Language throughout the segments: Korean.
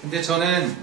근데 저는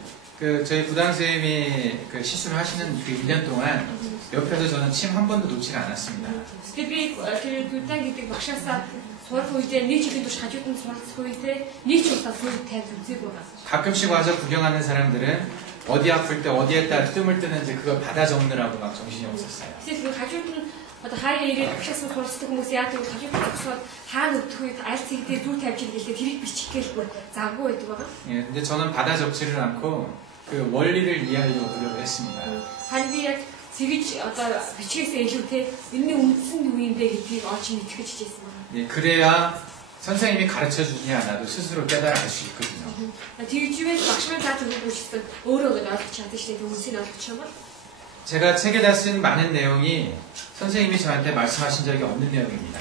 저희 부당 선생님이 시술을 하시는 그 1년 동안 옆에서 저는 침 한 번도 놓지 않았습니다. Би тэр бүлээн гэдэг багшаасаа сурах үедээ нэг жилийн турш хажууд нь суралцах үедээ нэг ч удаа сүйд тавьж үзээгүй байгаа. 가끔씩 와서 구경하는 사람들은 어디 아플 때 어디에다 뜸을 뜨는지 그걸 받아 적느라고 막 정신이 없었어요. Тэгэхээр хажууд нь одоо хаяа ирээд багшаасаа суралцдаг хүмүүс яадаг вэ? хажууд нь зогсоод хаана өвдөх үед аль цэгдээ зүр тавьж иргэлээ тэрийг бичих гэлгүй завгүй байдаг байгаа. 예, 근데 저는 받아 적지를 않고 그 원리를 이해하려고 노력을 했습니다. Харин би яг цэгж одоо бичгээсээ илүүтэй энэний үндсэн нь юу юм бэ гэдгийг олж мэдэх гэж хичээсэн байна. 예, 그래야 선생님이 가르쳐 주지 않아도 스스로 깨달아갈 수 있거든요. тэгжвэл багш маань зааж өгөөгүй ч гэсэн өөрөө ойлгож чаддаг шүү дээ. үндсийг ойлгож байгаа. 제가 책에다 쓴 많은 내용이 선생님이 저한테 말씀하신 적이 없는 내용입니다.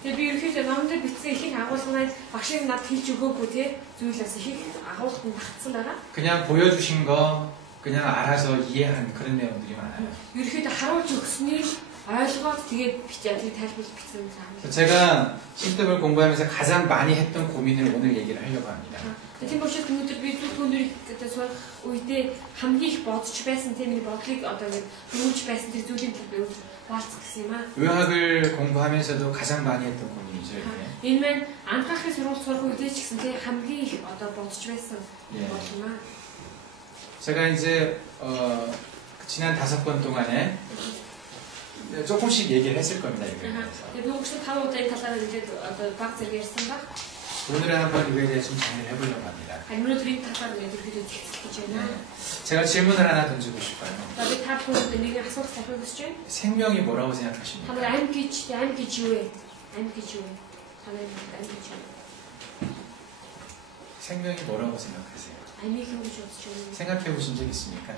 Тэгээ би ерөөхдөө номдод бичсэн их агуулгыг багшийн надад хэлж өгөөгүй те зүйлээс их агуулгад нь багтсан байгаа. 그냥 보여주신 거 그냥 알아서 이해한 그런 내용들이 많아요. ерөөхдөө харуулж өгснийг ойлгоод тэгээд бичээ тэгээд тайлбарлаж бичсэн юм байна. 제가 신뜸을 공부하면서 가장 많이 했던 고민을 오늘 얘기를 하려고 합니다. Тийм учраас өнөөдөр би зөв түүнийг гэдэг сурах үедээ хамгийн их бодож байсан тийм бодлыг одоо ингэ дөрвж байсан тэр зүйлийн төлөв баалцах гэсэн юм аа. 의학을 공부하면서도 가장 많이 했던 고민이죠. Энэ маань анхаахын сургууль сурах үедээ ч гэсэн тийм хамгийн их одоо бодож байсан бодол юм аа. 제가 이제 지난 5번 동안에 조금씩 얘기를 했을 겁니다. 이거에 대해서. 오늘은 한번 이거에 대해 좀 정리를 해보려고 합니다. 제가 질문을 하나 던지고 싶어요. 생명이 뭐라고 생각하십니까? 생명이 뭐라고 생각하세요? 생각해 보신 적 있습니까?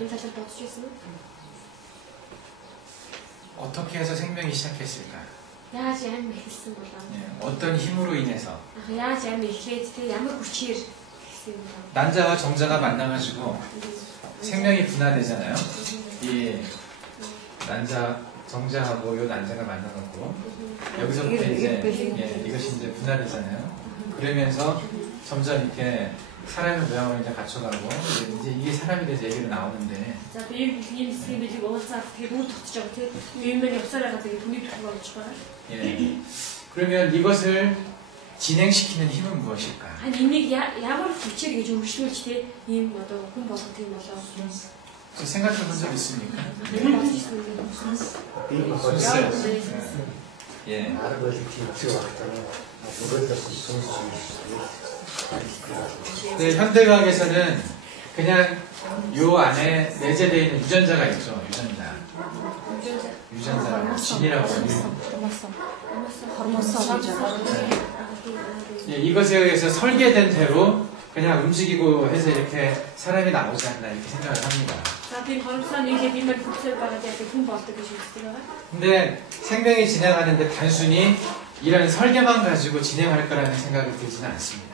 어떻게 해서 생명이 시작했을까? 어떤 힘으로 인해서? 난자와 정자가 만나가지고 생명이 분화되잖아요. 이 난자, 정자하고 요 난자가 만나갖고 여기서부터 이제 이것이 이제 분화되잖아요. 그러면서 점점 이렇게 사람의 모양을 이제 갖춰가고 이제 이게 사람이 돼서 얘기로 나오는데. 예. 그러면 이것을 진행시키는 힘은 무엇일까? 생각해 본 적 있습니까? 예. 네, 현대과학에서는 그냥 요 안에 내재되어 있는 유전자가 있죠. 유전자라고 진이라고 해요. 예, 이것에 의해서 설계된 대로 그냥 움직이고 해서 이렇게 사람이 나오지 않나 이렇게 생각을 합니다. 근데 생명이 진행하는데 단순히 이런 설계만 가지고 진행할 거라는 생각이 들지는 않습니다.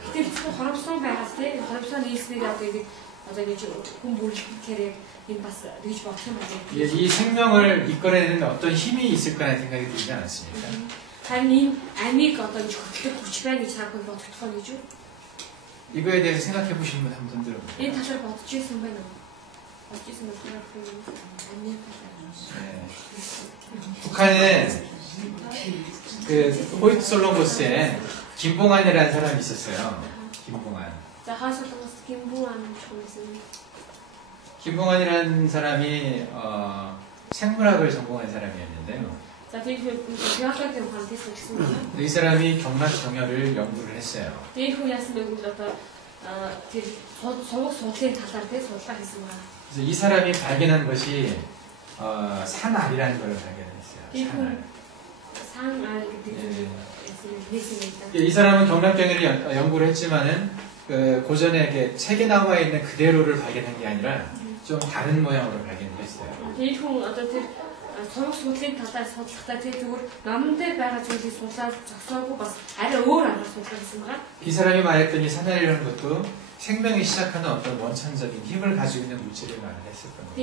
예, 이 생명을 이끌어내는 어떤 힘이 있을 거라는 생각이 들지 않습니까? 이거에 대해서 생각해 보시는 분 한번 들어보세요. 북한에 그 호이트솔롱고스에 김봉환이라는 사람이 있었어요. 김봉환이라는 사람이 생물학을 전공한 사람이었는데요. 이 사람이 경락 경혈을 연구를 했어요. 그래서 이 사람이 발견한 것이 산알이라는 걸 발견했어요. 산알. 이 사람은 경락경혈을 연구를 했지만은 고전에 책에 나와 있는 그대로를 발견한 게 아니라 좀 다른 모양으로 발견을 했어요. 이 사람이 말했던 이 산알이라는 것도 생명이 시작하는 어떤 원천적인 힘을 가지고 있는 물질을 말했을 겁니다.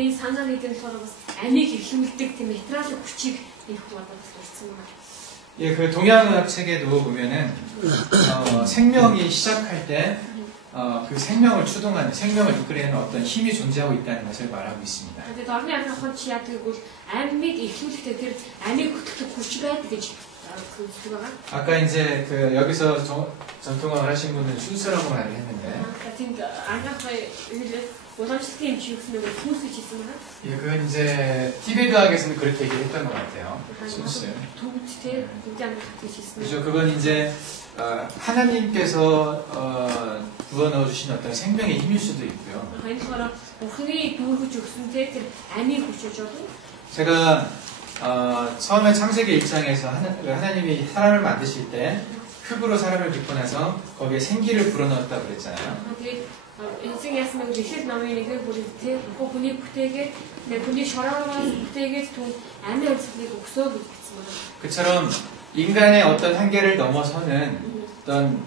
예, 그 동양의학 책에도 보면은 생명이 시작할 때 그 생명을 추동하는, 생명을 이끌어내는 어떤 힘이 존재하고 있다는 것을 말하고 있습니다. Тэгээд орны амны хон чи яадаг гэвэл амьыг ихлүүлэхдээ тэр амьыг хөтлөх хүч байдаг гэж үздэг байгаа. 아까 이제 그 여기서 전통학을 하신 분은 순서라고 말을 했는데, Тэгээд 안ахай уламжлалтын юм чи юу гэсэн нэг сүнс гэж хэлсэн байна. 예, 그건 이제 티베트학에서는 그렇게 얘기를 했던 것 같아요. 순수. Төвд те төвд амны гэж хэлсэн. 그죠? 그건 이제 하나님께서 부어 넣어주신 어떤 생명의 힘일 수도 있고요. Энэ болохоор Бурхны дүүргэж өгсөн те тэр амийг хүчээж одоо. 제가 처음에 창세기 1장에서 하나님이 사람을 만드실 때 흙으로 사람을 빚고 나서 거기에 생기를 불어넣었다고 그랬잖아요. Тэгээд эцэг яасан нэг ихэл намын нэгээр бүр те хүний бүтээгээд нэг хүний шороогоос бүтээгээд түн амийн амьсгалыг өгсөө гэж хэлсэн байна. 그처럼 인간의 어떤 한계를 넘어서는 어떤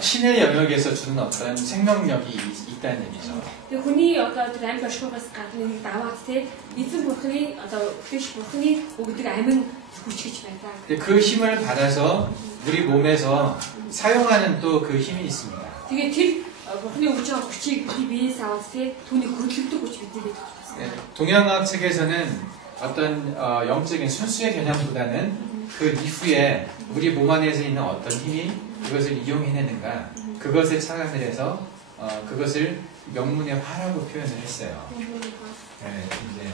신의 영역에서 주는 어떤 생명력이 있다는 얘기죠. Тэгээ хүний одоо тэр амь бошгоогоос гадна нэг даваад те эзэн Бурхны одоо хөш Бурхны өгдөг амин хүч гэж байдаг. 그 힘을 받아서 우리 몸에서 사용하는 또 그 힘이 있습니다. Тэгээ тэр Бурхны өгж байгаа хүчийг бидний биеэс аваад те түүний хөдөлгдөг хүч бидний биед байна. 동양학 책에서는 어떤 영적인 순수의 개념보다는 그 이후에 우리 몸 안에서 있는 어떤 힘이 그것을 이용해내는가, 그것에 착안을 해서 그것을 명문의 화라고 표현을 했어요. 네, 이제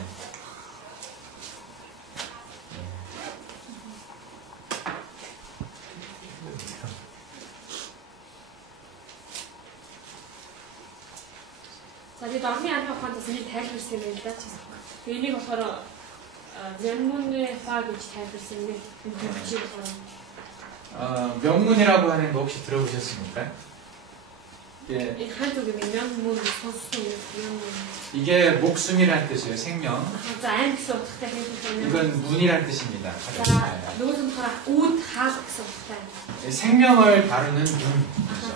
За тэгээд орны амны ухаандас нэг тайлбарсан юм байна да. Тэгээ энийг болохоор 명문의 화 гэж тайлбарсан юм байна. 명문이라고 하는 거 혹시 들어보셨습니까? 예, 이 한쪽에 명문 선수 명문. 이게 목숨이라는 뜻이에요. 생명. За айн гэсэн утгатай хэлсэн. 이건 문이라는 뜻입니다. За нөгөө болохоор үүд хаал гэсэн утгатай. 생명을 다루는 문.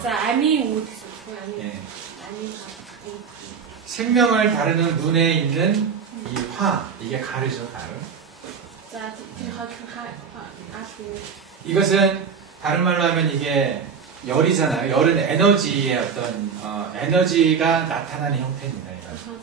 За амийн үүд гэсэн үг. 예. амийн үүд. 생명을 다루는 문에 있는 이 화, 이게 가르죠, 가르. 자, 이것은 다른 말로 하면 이게 열이잖아요. 열은 에너지의 어떤 에너지가 나타나는 형태입니다.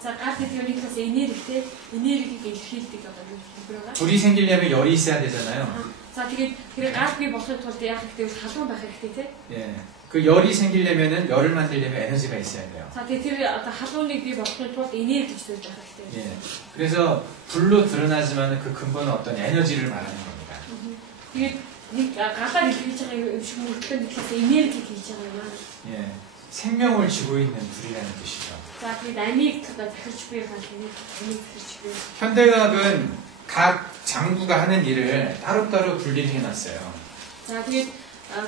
자, 가르티오니크스 에너지를 에너지를 일으키дэг байгаа. 불이 생기려면 열이 있어야 되잖아요. 자, тэгээд 가스비 болохын тулд яах хэрэгтэй вэ? халуун байх хэрэгтэй тий. 예. 그 열이 생기려면은 열을 만들려면 에너지가 있어야 돼요. 자, тэгээд тэр одоо халууныг бий болохын тулд энерги гэж байх хэрэгтэй. 예. 그래서 불로 드러나지만 그 근본은 어떤 에너지를 말하는 겁니다. тэгээд нэг гадаад илэрхийлж байгаа юм шиг мөрөлтөнд ихэхээс энерги хийж байгаа юм аа. 예. 생명을 쥐고 있는 불이라는 뜻이죠. 자, тэгээд амийг одоо захирч буй гал амийг захирч буй. 현대의학은 각 장부가 하는 일을 따로따로 분리를 해놨어요. 자, тэгээд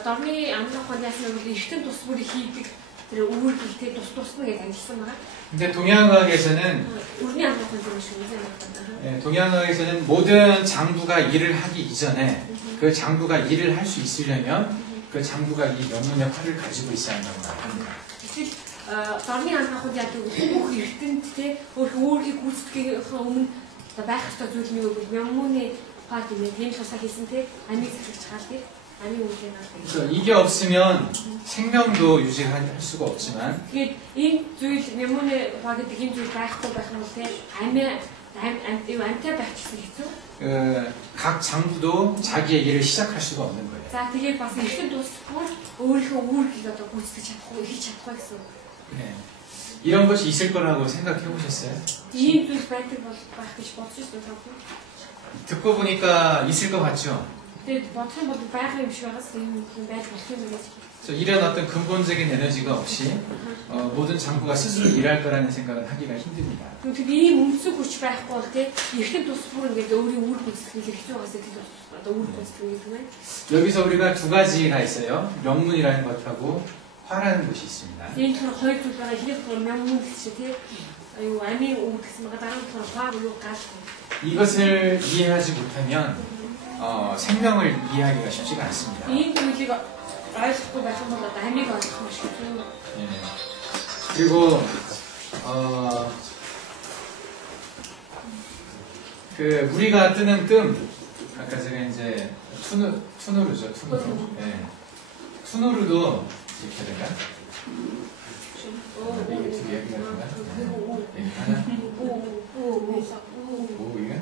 дорны амны ухааны ясны үйл эртэн тус бүрийг хийдэг тэр үүргэлтэй тус-тусна гэж ангилсан байна. 근데 동양의학에서는 өрний амны ухааны юм шиг үзэн байна. 예, 동양의학에서는 모든 장부가 일을 하기 이전에 그 장부가 일을 할 수 있으려면 그 장부가 이 명문의 화를 가지고 있어야 한다고 말합니다. дорны амны ухаанд яадаг бүх эртэнд те өөрийг гүйцэтгэхийн өмнө байх ёстой зүйл нь юу вэ? 명문의 화 гэдэг юм шасаа хийсэн те амийг захирч хаалт 그래서 이게 없으면 생명도 유지할 수가 없지만 тэгээд энэ зүйл 명문의 화 гэдэг энэ зүйл байхгүй байх нь те амтай байх гэсэн хэцүү. 각 장부도 자기의 일을 시작할 수가 없는 거예요. За тэгээд бас эртэн дуусахгүй өөрийнхөө үүргийг одоо гүйцэтгэж чадахгүй хийж чадахгүй гэсэн. 네. 이런 것이 있을 거라고 생각해 보셨어요? ийм зүйл байдаг бол байх гэж бодож байна. 듣고 보니까 있을 것 같죠? Тэгээд бодох юм бол байх юм шиг байгаас юм байж болох юм гэж. 이런 어떤 근본적인 에너지가 없이 모든 장부가 스스로 일할 거라는 생각을 하기가 힘듭니다. Тэгээд ийм үнцэг хүч байхгүй бол тийм эртэн тус бүр ингээд өөрийн үүрэг гүйцэтгэх хэрэгтэй байгаас тийм одоо үүрэг гүйцэтгэх гэдэг нь. 여기서 우리가 두 가지가 있어요. 명문이라는 것하고 화라는 것이 있습니다. Энэ тэр хоёр зүйл байгаа хэлэх бол 명문 гэсэн тийм аюу амийн үүрэг гэсэн байгаа дараа нь тэр хаа буюу гал. 이것을 이해하지 못하면 생명을 이해하기가 쉽지가 않습니다. ийм зүйлийг ойлгохгүй байх юм бол амийг ойлгох маш хэцүү. 그리고 그 우리가 뜨는 뜸 아까 제가 이제 투누르죠 투누르. 네. 투누르도 이렇게 될까? 이게 두 개, 여기가 하나? 여기 하나? 오, 이게?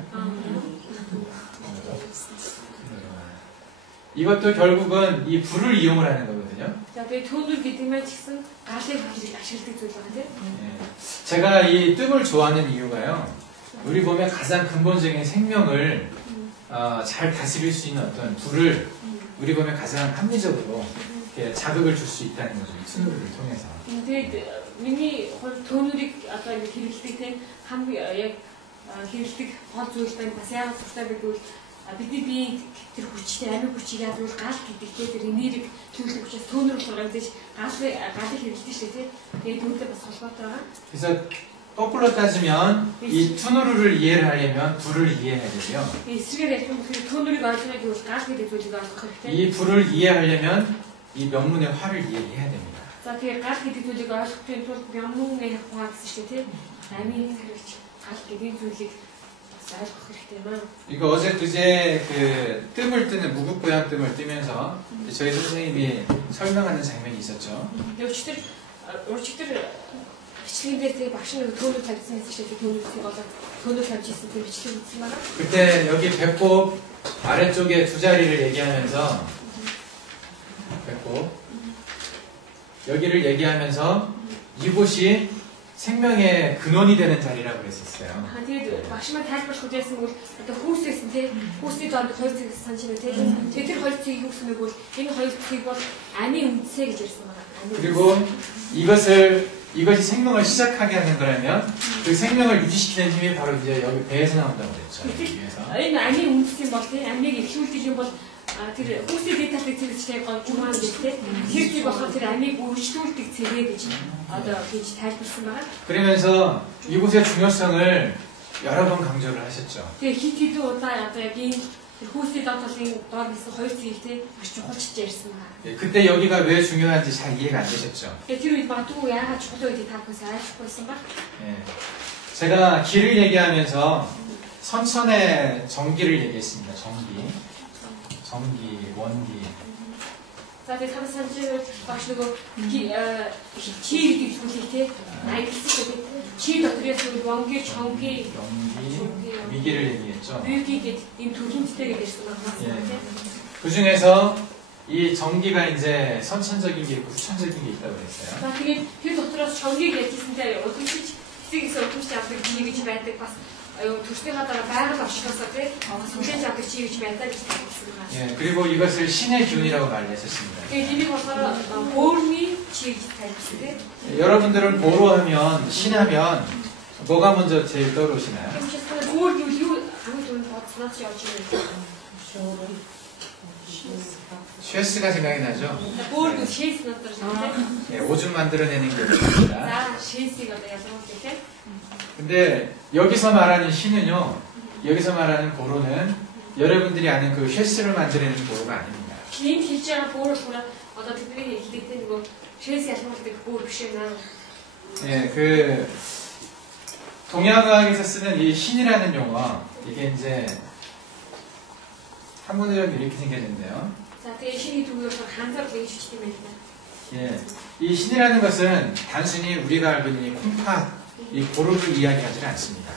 이것도 결국은 이 불을 이용을 하는 거거든요. За тэгээ түүнэр гэдэг нь ч гэсэн галыг ашигладаг зүйл байна тийм. 제가 이 뜸을 좋아하는 이유가요. 우리 보면 가장 근본적인 생명을 잘 다스릴 수 있는 어떤 불을 우리 보면 가장 합리적으로 이렇게 자극을 줄 수 있다는 거죠. 이 투누를 통해서. Тэгээд миний хувьд түүнэрийг одоо ингэ хэрэглэдэг тийм хамгийн яг хэрэглэдэг гол зүйл байна. Бас яг тустай бидвэл бидний биеийн тэр хүчтэй амин хүчийг ядвал гал гэдэгтэй тэр энерги төлөв учраас түүнэр болгоомжиж галыг хэрэглэдэг шүү дээ. Тэгээд түүнтэй бас холбоотой байгаа. 그래서 거꾸로 따지면 이 투누르를 이해를 하려면 불을 이해해야 되고요. эсрэгээр ярих юм бол түүнэрийг ойлгохыг бол гал гэдэг зүйлийг ойлгох хэрэгтэй. 이 불을 이해하려면 이 명문의 화를 이해해야 됩니다. За тэгээд гал гэдэг зүйлийг ойлгохын тулд бямнууны хаа гэсэн шүү дээ. Амийн хэрэгч гал гэдэг зүйлийг ойлгох хэрэгтэй юм аа. 이거 어제 그제 그 뜸을 뜨는 무국고양 뜸을 뜨면서 저희 선생님이 설명하는 장면이 있었죠. Өчтөр бичлэгэн дээр тэгээ багш нэг төөнөөр тавьсан байсан шүү дээ. төөнөөрийг болоод төөнөөр тавьж ирсэн тэр бичлэг үзсэн байна. 그때 여기 배꼽 아래쪽에 두 자리를 얘기하면서 배꼽 여기를 얘기하면서 이곳이 생명의 근원이 되는 자리라고 그랬었어요. Тэгээд багш маань тайлбарлах хүлээсэн бол одоо хүүсээсэн тий хүүсний доод хоёр цэг санаж байна тий. Тэр хоёр цэгийг юу гэсэн бэ бол энэ хоёр цэгийг бол амийн үндсэ гэж ярьсан байна. 그리고 이것이 생명을 시작하게 하는 거라면 그 생명을 유지시키는 힘이 바로 이제 여기 배에서 나온다고 그랬죠. 여기에서. Энэ амийн үндс юм бол тий амийг эрхүүлдэг юм бол тэр хүүсний дэд талыг цэгцтэй гол жумаан гэдэг тэр зүйл болохоор тэр амийг өргөжлүүлдэг цэгээ гэж одоо гэж тайлбарсан байна. 그러면서 이곳의 중요성을 여러 번 강조를 하셨죠. Тэгээ хит хит удаа одоо яг энэ хүүсний доод талын доор гэсэн хоёр цэгийг тий маш чухалчж ярьсан байна. 그때 여기가 왜 중요한지 잘 이해가 안 되셨죠. Тэгээ тэр үед магадгүй яагаад чухал байдгийг та бүхэн ойлгохгүй байсан ба. 제가 기를 얘기하면서 선천의 전기를 얘기했습니다. 전기, 원기. За тэгээ та санаж багш нөгөө чи гэдэг зүйлийг тий аялсан гэдэг чи доторээс 원기, 전기, 위기를 얘기했죠. 위기 гэдэг ийм төрөлмтэй гэж ярьсан байна. 그 중에서 이 전기가 이제 선천적인 게 있고 후천적인 게 있다고 그랬어요. За тэгээд тэр дотроос чонгийг ярьжсэнтэй өдөрч хэсэгээс өдөрч авдаг чи гэж байдаг бас төрснийхаа дараа байгаль оршихоосоо тий сүлжээж авдаг чи гэж байдаг гэж хэлсэн байна. 그리고 이것을 신의 기운이라고 말했었습니다. Тэгээд энийг болохоор 보름이 чи гэж тайлбарсан тий. 여러분들은 보로 하면 신하면 뭐가 먼저 제일 떠오르시나요? Тэгвэл өөр юу хамгийн түрүүнд бодсноос явж ирсэн. 쉐스가 생각이 나죠? өөр нь шээс надад тий. 오줌 만들어내는 게 있습니다. За шээсийг одоо ялгуулдаг тий. 근데 여기서 말하는 신은요, 여기서 말하는 보로는 여러분들이 아는 그 쉐스를 만들어내는 보로가 아닙니다. Энд хэлж байгаа бүр болохоор одоо бидний хэллэгтэй нөгөө шээс ялгуулдаг бүр биш ээ. 그 동양과학에서 쓰는 이 신이라는 용어, 이게 이제 한문으로 이렇게 생겨졌는데요. За тэгээ шиний түгээр ханзар гэж хүчтэй байна. 이 신이라는 것은 단순히 우리가 알고 있는 이 콩팥, 이 보로를 이야기하지 않습니다.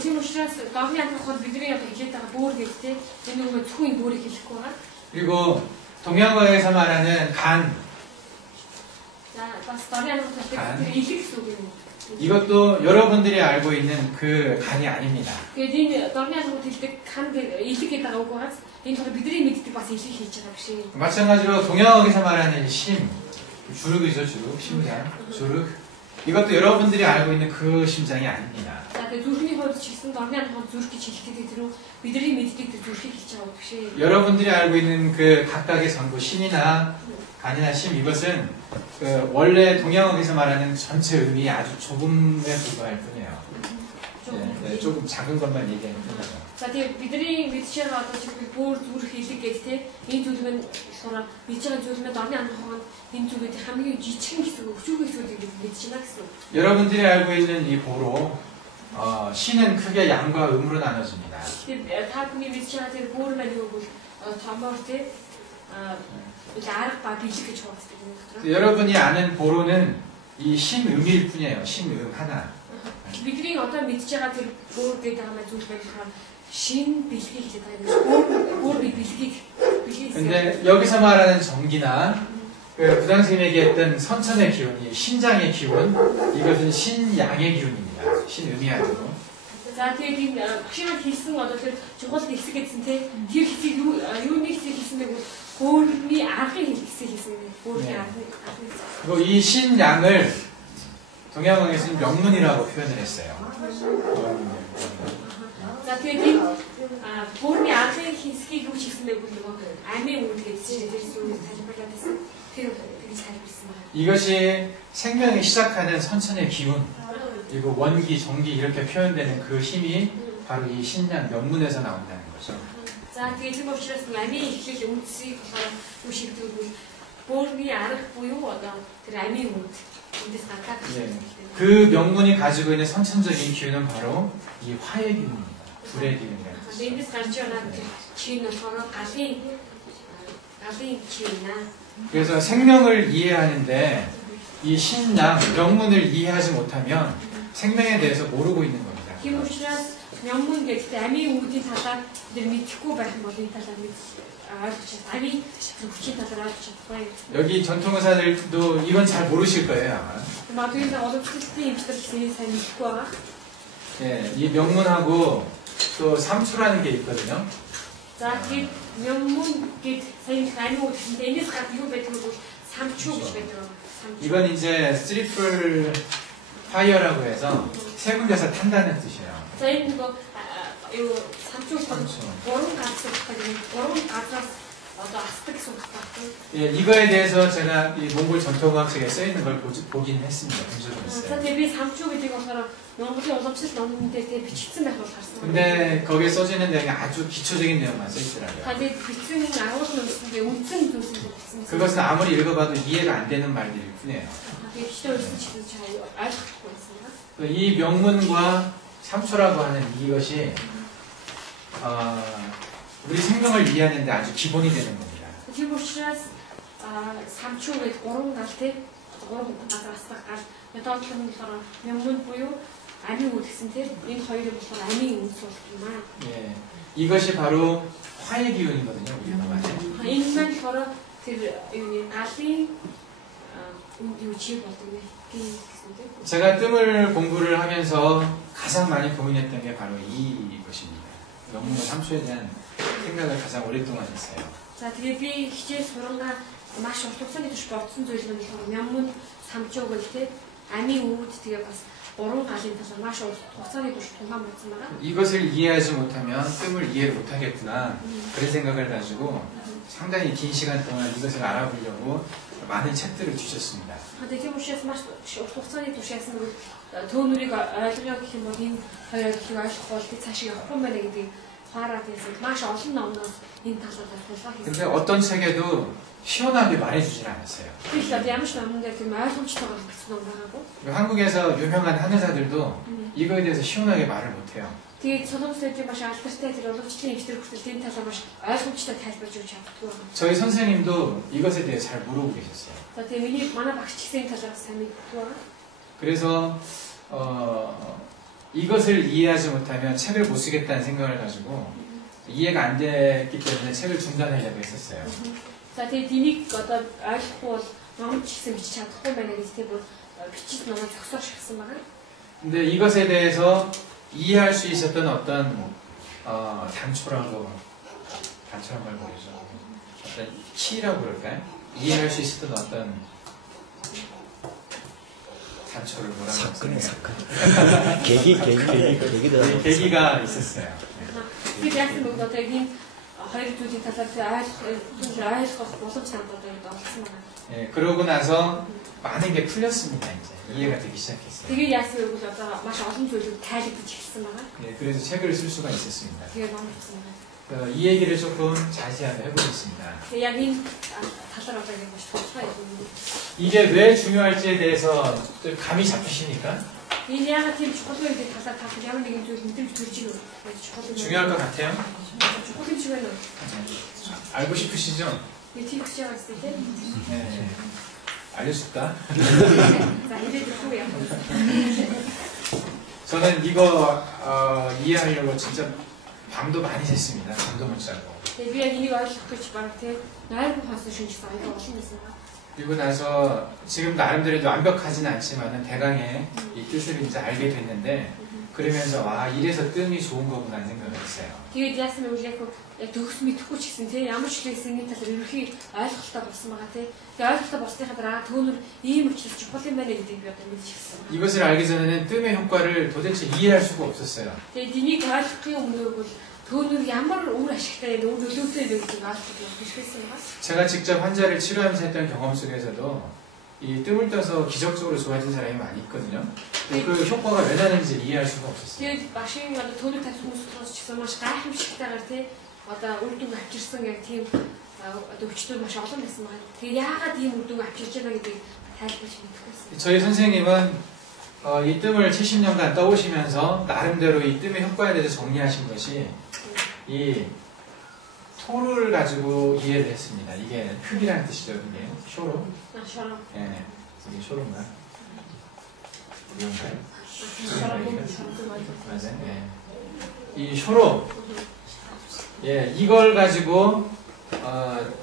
Тийм учраас дорны анхаар бидний одоо хэлээд байгаа бүр гэдэгтэй энэ нөгөө зөвхөн бүрийг хэлэхгүй байгаа. 그리고 동양과학에서 말하는 간, За бас дорны анхаар хэлдэг тэр илэг гэсэн үг юм. 이것도 여러분들이 알고 있는 그 간이 아닙니다. Тэгээд энэ дорны анхаар хэлдэг хан илэг гэдэг байгаа үг байгаас энэ болохоор бидний мэддэг бас илэг хийж байгаа биш ээ. 마찬가지로 동양학에서 말하는 심, 주륵이죠, 주륵, 심장, 주륵. 이것도 여러분들이 알고 있는 그 심장이 아닙니다. За тэгээд зүрхний хувьд ч гэсэн дорны анхаар зүрх гэж хэлдэг тэр бидний мэддэг тэр зүрхийг хэлж байгаа биш ээ. 여러분들이 알고 있는 그 각각의 전부 신이나 간이나 심 이것은 그 원래 동양학에서 말하는 전체 의미 아주 조금에 불과할 뿐이에요. 조금 작은 것만 얘기하는 거죠. За тэгээд бидний мэдж байгаа одоо чи бүр зүрх хэлэг гэдэг те энэ зүйл нь болохоор мэдж байгаа зүйл нь дорны анхаар энэ зүйлүүд хамгийн жижигхэн хэсэг өчүүгийн зүйлийг мэдж байна гэсэн. 여러분들이 알고 있는 이 보로 신은 크게 양과 음으로 나눠집니다. Тэгээд та бүхний мэдж байгаа тэр бүр маань юу бол томоор те арга ба бэлэг гэж хуваагддаг юм дотор. 여러분이 아는 보로는 이 신음일 뿐이에요. 신음 하나. бидний одоо мэдж байгаа тэр өөр гэдэг байгаа зүйл болохоор 신 бэлгийг хэлээд байгаа. өөр бэлгийг 근데 여기서 말하는 전기나 그 부장님에게 했던 선천의 기운, 이 신장의 기운, 이것은 신양의 기운입니다. 신음이 아니고. За тэгээд энэ багшийн хэлсэн одоо тэр чухал хэсэг гэсэн те тэр хэсэг юуны хэсэг хэлсэн бэ? хөөрний аргын хэсэг хэлсэн бэ? хөөрний аргын 그리고 이 신양을 동양왕에서는 명문이라고 표현을 했어요. За тэгээд энэ хөөрний аргын хэсгийг юу хэлсэн бэ? нөгөө амийн үнд гэсэн чинь тэр зүйл тайлбарлаад байсан. тэр тайлбарлсан байна. 이것이 생명이 시작하는 선천의 기운, 그리고 원기, 정기 이렇게 표현되는 그 힘이 바로 이 신양 명문에서 나온다는 거죠. За тэгээд тийм учраас амийн эхлэл үндсийг болохоор юу шигдвэл хөөрний арга буюу одоо тэр амийн үнд эндээс гадаад 그 명문이 가지고 있는 선천적인 기운은 바로 이 화의 기운입니다. 불의 기운이라는 거죠. эндээс гарч байгаа тэр чин болохоор галын 기운이나 그래서 생명을 이해하는데 이 신양, 명문을 이해하지 못하면 생명에 대해서 모르고 있는 겁니다. тийм учраас 명문 гэдэг амийн үүдийн талаар бид мэдэхгүй байх юм бол энэ талаар мэдж ойлгож чадах. амийн хүчийн талаар ойлгож чадахгүй. 여기 전통의사들도 이건 잘 모르실 거예요, 아마. 마두인데 어렵듯이 임시들이 잘 믿고 와. 예, 이 명문하고 또 삼초라는 게 있거든요. 자, 그 명문 그 사인 가는 곳인데 이제 각 이거 배트고 삼초 гэж байдаг. 이건 이제 트리플 파이어라고 해서 세 군데서 탄다는 뜻이에요. 자, 이거 이거 삼초 보름 가서 보름 가서 어떤 아스펙트 예, 이거에 대해서 제가 이 몽골 전통의학책에 써 있는 걸 보긴 했습니다. 본 적은 자, 있어요. 대비 삼초 гэдэг болохоор 몽골의 уламжлалт номн데 тэгээ бичигдсэн байх бол харсан. 근데 거기에 써지는 내용이 아주 기초적인 내용만 써 있더라고요. 다들 бичсэн агуулсан үгс인데 үндсэн зүйлсийг бичсэн. 그것은 아무리 읽어봐도 이해가 안 되는 말들일 뿐이에요. тэгээ бичсэн үгсэн чинь 잘 ойлгохгүй байсан. 이 명문과 삼초라고 하는 이것이 우리 생명을 이해하는데 아주 기본이 되는 겁니다. Тийм учраас 삼초 гэдэг гурван гал тий гурван газар асах гал методик нь болохоор 명문 буюу амийн үд гэсэн тий энэ хоёрыг болохоор амийн үд суулт юм аа. 예, 이것이 바로 화의 기운이거든요. 우리가 말해. Энэ маань болохоор тэр юуны галын үнд юу чи болдог вэ гэсэн тий. 제가 뜸을 공부를 하면서 가장 많이 고민했던 게 바로 이것입니다. 명문과 삼초에 대한 생각을 가장 오랫동안 했어요. За тэгээ би хичээл сурангаа маш урт хугацааны турш бодсон зүйл нь болохоор 명문 삼초 гэл тий амийн үд тэгээ бас гурван галын талаар маш урт хугацааны турш тунгаан бодсон байгаа. 이것을 이해하지 못하면 뜸을 이해를 못하겠구나 그런 생각을 가지고 상당히 긴 시간 동안 이것을 알아보려고 많은 책들을 주셨습니다. тийм учраас маш урт хугацааны турш яасан бол төөнөрийг ойлгоё гэх юм бол энэ хоёр ойлголтыг ойлгох бол би цаашаа явахгүй байна гэдгийг хараад байсан. маш олон номноос энэ талаар тулгаа хийсэн. 근데 어떤 책에도 시원하게 말해주질 않았어요. 그래서 ямар ч номонд тийм ойлгомжтойгоор бичсэн ном байгаагүй. 한국에서 유명한 한의사들도 이거에 대해서 시원하게 말을 못해요. Тэгээд солонгосчуудын маш алдартай тэр уламжлалын эмчтэр хүртэл энэ талаар маш ойлгомжтой тайлбарж өгч чаддгүй байна. 저희 선생님도 이것에 대해 잘 모르고 계셨어요. За тэгээд манай багш ч гэсэн энэ талаар сайн мэддэггүй байна. 그래서 이것을 이해하지 못하면 책을 못 쓰겠다는 생각을 가지고 이해가 안 됐기 때문에 책을 중단하려고 했었어요. За тэгээд энийг одоо ойлгохгүй бол ном ч гэсэн бичиж чадахгүй байна гэж тийм бол бичиж номоо зогсоож шахсан байгаа. 근데 이것에 대해서 이해할 수 있었던 어떤 단초라고 단초란 말 모르죠. 어떤 키라고 그럴까요? 이해할 수 있었던 어떤 단초를 뭐라고 사건 계기가 있었어요. Тэгээд яасан бэ одоо энэ хоёр зүйлийн талаар ойлгох боломж надад олсон байна. 예, 그러고 나서 많은 게 풀렸습니다. 이제 이해가 되기 시작했어요. Тэгээд яасан вэ бол одоо маш олон зүйлүүд тайлбарлаж эхэлсэн байна. 예, 그래서 책을 쓸 수가 있었습니다. Тэгээд ном бичсэн байна. 이 얘기를 조금 자세하게 해보겠습니다. Тэгээд яг энэ талаар одоо ингэ маш тодорхой юм. 이게 왜 중요할지에 대해서 좀 감이 잡히십니까? Энэ яагаад тийм чухал вэ гэдэг талаар та ямар нэгэн зүйл мэдрэмж төрж ирв. чухал 중요할 것 같아요? чухал юм шиг байна уу? 알고 싶으시죠? Би тийм гэж байгаа гэсэн тийм. 네. 알려줄까? 자, 이제 듣고요. 저는 이거 이해하려고 진짜 밤도 많이 샜습니다. 잠도 못 자고. Би яг энийг ойлгох гэж баг тий. Найргүй хоосон шинжсэн аяга олон байсан. 그리고 나서 지금 나름대로 완벽하진 않지만은 대강의 이 뜻을 이제 알게 됐는데 그러면서 와 이래서 뜸이 좋은 거구나 생각을 했어요. Тэгээд яасан бэ гэвэл яг төгс мэдэхгүй ч гэсэн тий ямар ч хэлсний талаар ерөнхий ойлголттой болсон байгаа тий. Тэгээд ойлголттой болсныхаа дараа түүнэр ийм учраас чухал юм байна гэдгийг би одоо мэдчихсэн. 이것을 알기 전에는 뜸의 효과를 도대체 이해할 수가 없었어요. Тэгээд энийг ойлгохын өмнө бол түүнэр ямар үр ашигтай үр нөлөөтэй вэ гэдгийг ойлгох хэрэгтэй юм байна. 제가 직접 환자를 치료하면서 했던 경험 속에서도 이 뜸을 떠서 기적적으로 좋아진 사람이 많이 있거든요. 그 효과가 왜 나는지 이해할 수가 없었어요. Тэгээд машин одоо түүнэр тавьсан хүмүүс ч гэсэн маш гайхамшигтайгаар тий одоо үр дүн авчирсан яг тийм одоо өвчтөр маш олон байсан байна. Тэгээд яагаад ийм үр дүн авчирч байгаа гэдгийг тайлбарлаж мэдэхгүйсэн. 저희 선생님은 이 뜸을 70년간 떠오시면서 나름대로 이 뜸의 효과에 대해서 정리하신 것이 이 토를 가지고 이해를 했습니다. 이게 흙이라는 뜻이죠. 이게 쇼로. 셔러. 예, 이게 쇼로인가요? 이건가요? 맞아요. 예. 이 쇼로. 예, 이걸 가지고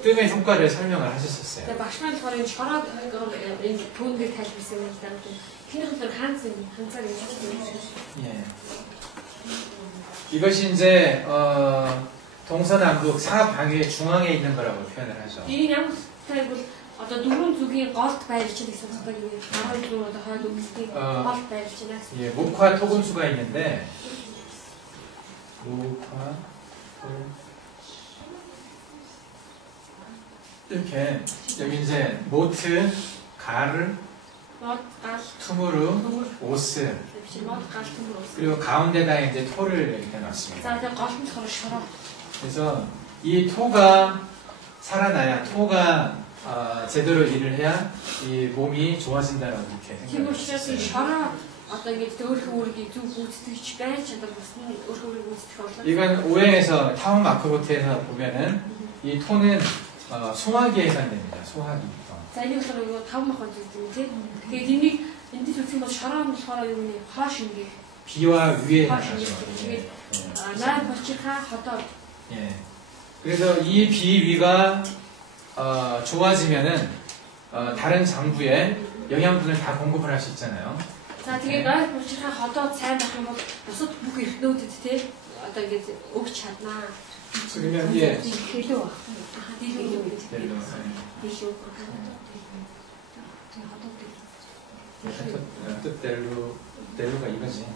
뜸의 효과를 설명을 하셨었어요. Тэгээд багш маань болохоор энэ шороод энэ түүнээр тайлбарсан юм даа. Хин хөлөөр ханцаар ингэж хэлсэн. 예. 이것이 이제 동서남북 사방의 중앙에 있는 거라고 표현을 하죠. Энэ ямар тайвал одоо дөрвөн зүгийн голд байрлаж байгаа гэсэн үг юм. Арай зүг одоо хойд өмнөдгийн голд байрлаж байна. 예, 목화 토금수가 있는데 목화 이렇게 여기 이제 모트, 가르, Мод гал 투무르, 오스 мод гал төмөр ус. 그리고 가운데다 이제 토를 이렇게 놨습니다. За тэгээд гол нь болохоор шороо. 그래서 이 토가 살아나야 토가 제대로 일을 해야 이 몸이 좋아진다라고 이렇게 Тийм 생각을 учраас энэ 했어요. шороо одоо ингэж өөрийнхөө үүргийг зөв гүйцэтгэж байж чадах болсон өөрийнхөө үүрийг гүйцэтгэх болоод 이건 오행에서 타운 마크보트에서 보면은 이 토는 소화기에 해당됩니다. 소화기. за энийг болохоор юу 5 мах болж байгаа юм тий. Тэгээд энийг эндээс үзэх юм бол шороо нь болохоор юу нэ хоош ингээ 비와 위에 хоош 나가죠. ингээ наа болчихаа хотоо. 예. 그래서 이 비위가 좋아지면은 다른 장부에 영양분을 다 공급을 할 수 있잖아요. За тэгээд наа болчихаа хотоо сайн байх юм бол бусад бүх эрхнүүдэд тий одоо ингэ өгч чаднаа. 그러면 예. хэлөө баг. Дийлүү гэдэг. 델로, Дийлүү. 델로가 이거지.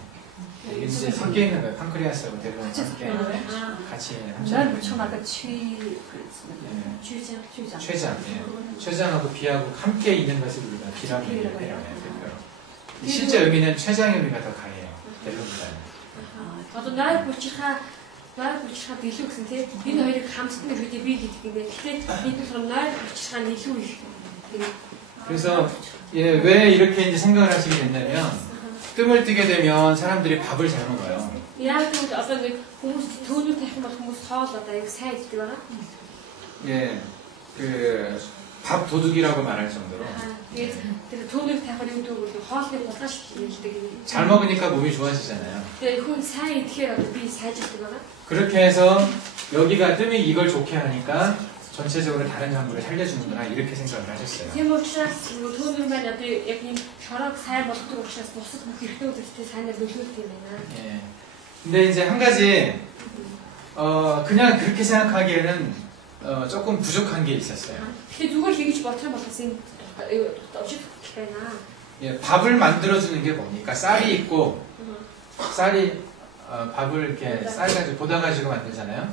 이게 이제 섞여 있는 거예요. 판크리아스하고 델로가 함께 같이 난 처음에 취 주장. 췌장, 예. 췌장하고 비하고 함께 있는 것을 우리가 비라고 얘기해요. 실제 의미는 췌장의 의미가 더 강해요. 델로보다는. Одоо наа булчихаа дийлүү гэсэн тий. Энэ хоёрыг хамтдан гэдэг би гэдэг юм байна. Гэхдээ энэ болохоор наа булчихаа илүү их. 그래서 예, 왜 이렇게 이제 생각을 하시게 됐냐면 뜸을 뜨게 되면 사람들이 밥을 잘 먹어요. Яг тэгвэл одоо нэг хүмүүс төөнүүд тавих юм бол хүмүүс хоол одоо яг сайн иддэг байгаа. 예, 그 밥 도둑이라고 말할 정도로 Тэгээд тэр төөнүүд тавихаар юу гэдэг вэ? Хоолны булгаш хэлдэг юм. 잘 먹으니까 몸이 좋아지잖아요. Тэгээд хүн сайн идэхээр одоо би сайжирдаг байгаа. 그렇게 해서 여기가 뜸이 이걸 좋게 하니까 전체적으로 다른 장부를 살려주는구나 이렇게 생각을 하셨어요. Тийм учраас төөнүүд маань одоо яг ийм шороог сайн болгодог учраас бусад бүх эрхнүүдэд сайнаар нөлөөлдөг юм байна. 예. 근데 이제 한 가지 그냥 그렇게 생각하기에는 조금 부족한 게 있었어요. 근데 зүгээр л ингэж бодох юм бол бас энэ 어жиг байна. 예, 밥을 만들어주는 게 뭡니까? 쌀이 있고 쌀이 밥을 이렇게 쌀 가지고 보다 가지고 만들잖아요.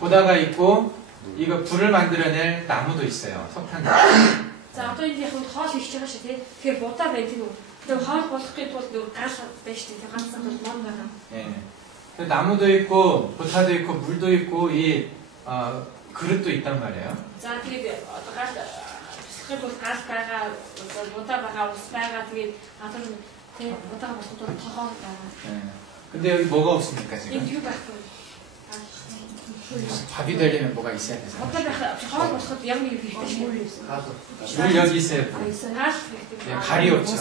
보다가 있고 이거 불을 만들어낼 나무도 있어요. 석탄. За одоо энэ яг хоол хийж байгаа шүү тий. Тэгэхээр будаа байна тийм үү? Тэгээ хоол болохын тулд нэг гал байна шүү дээ. Ганцхан бол мон байгаа. 예. 그 나무도 있고 보타도 있고 물도 있고 이 그릇도 있단 말이에요. За тэгээд одоо гал бэлтгэх бол гал байгаа, будаа байгаа, ус байгаа. Тэгээд одоо тий будаа болоход бол тохоо байгаа. 예. 근데 여기 뭐가 없습니까 지금? Энэ юу байх вэ? 밥이 되려면 뭐가 있어야 되잖아요. Одоо байх хоол болоход яг нэг хэрэгтэй шүү. 물 여기 있어야 돼. Хаалт хэрэгтэй. 예, 갈이 없죠.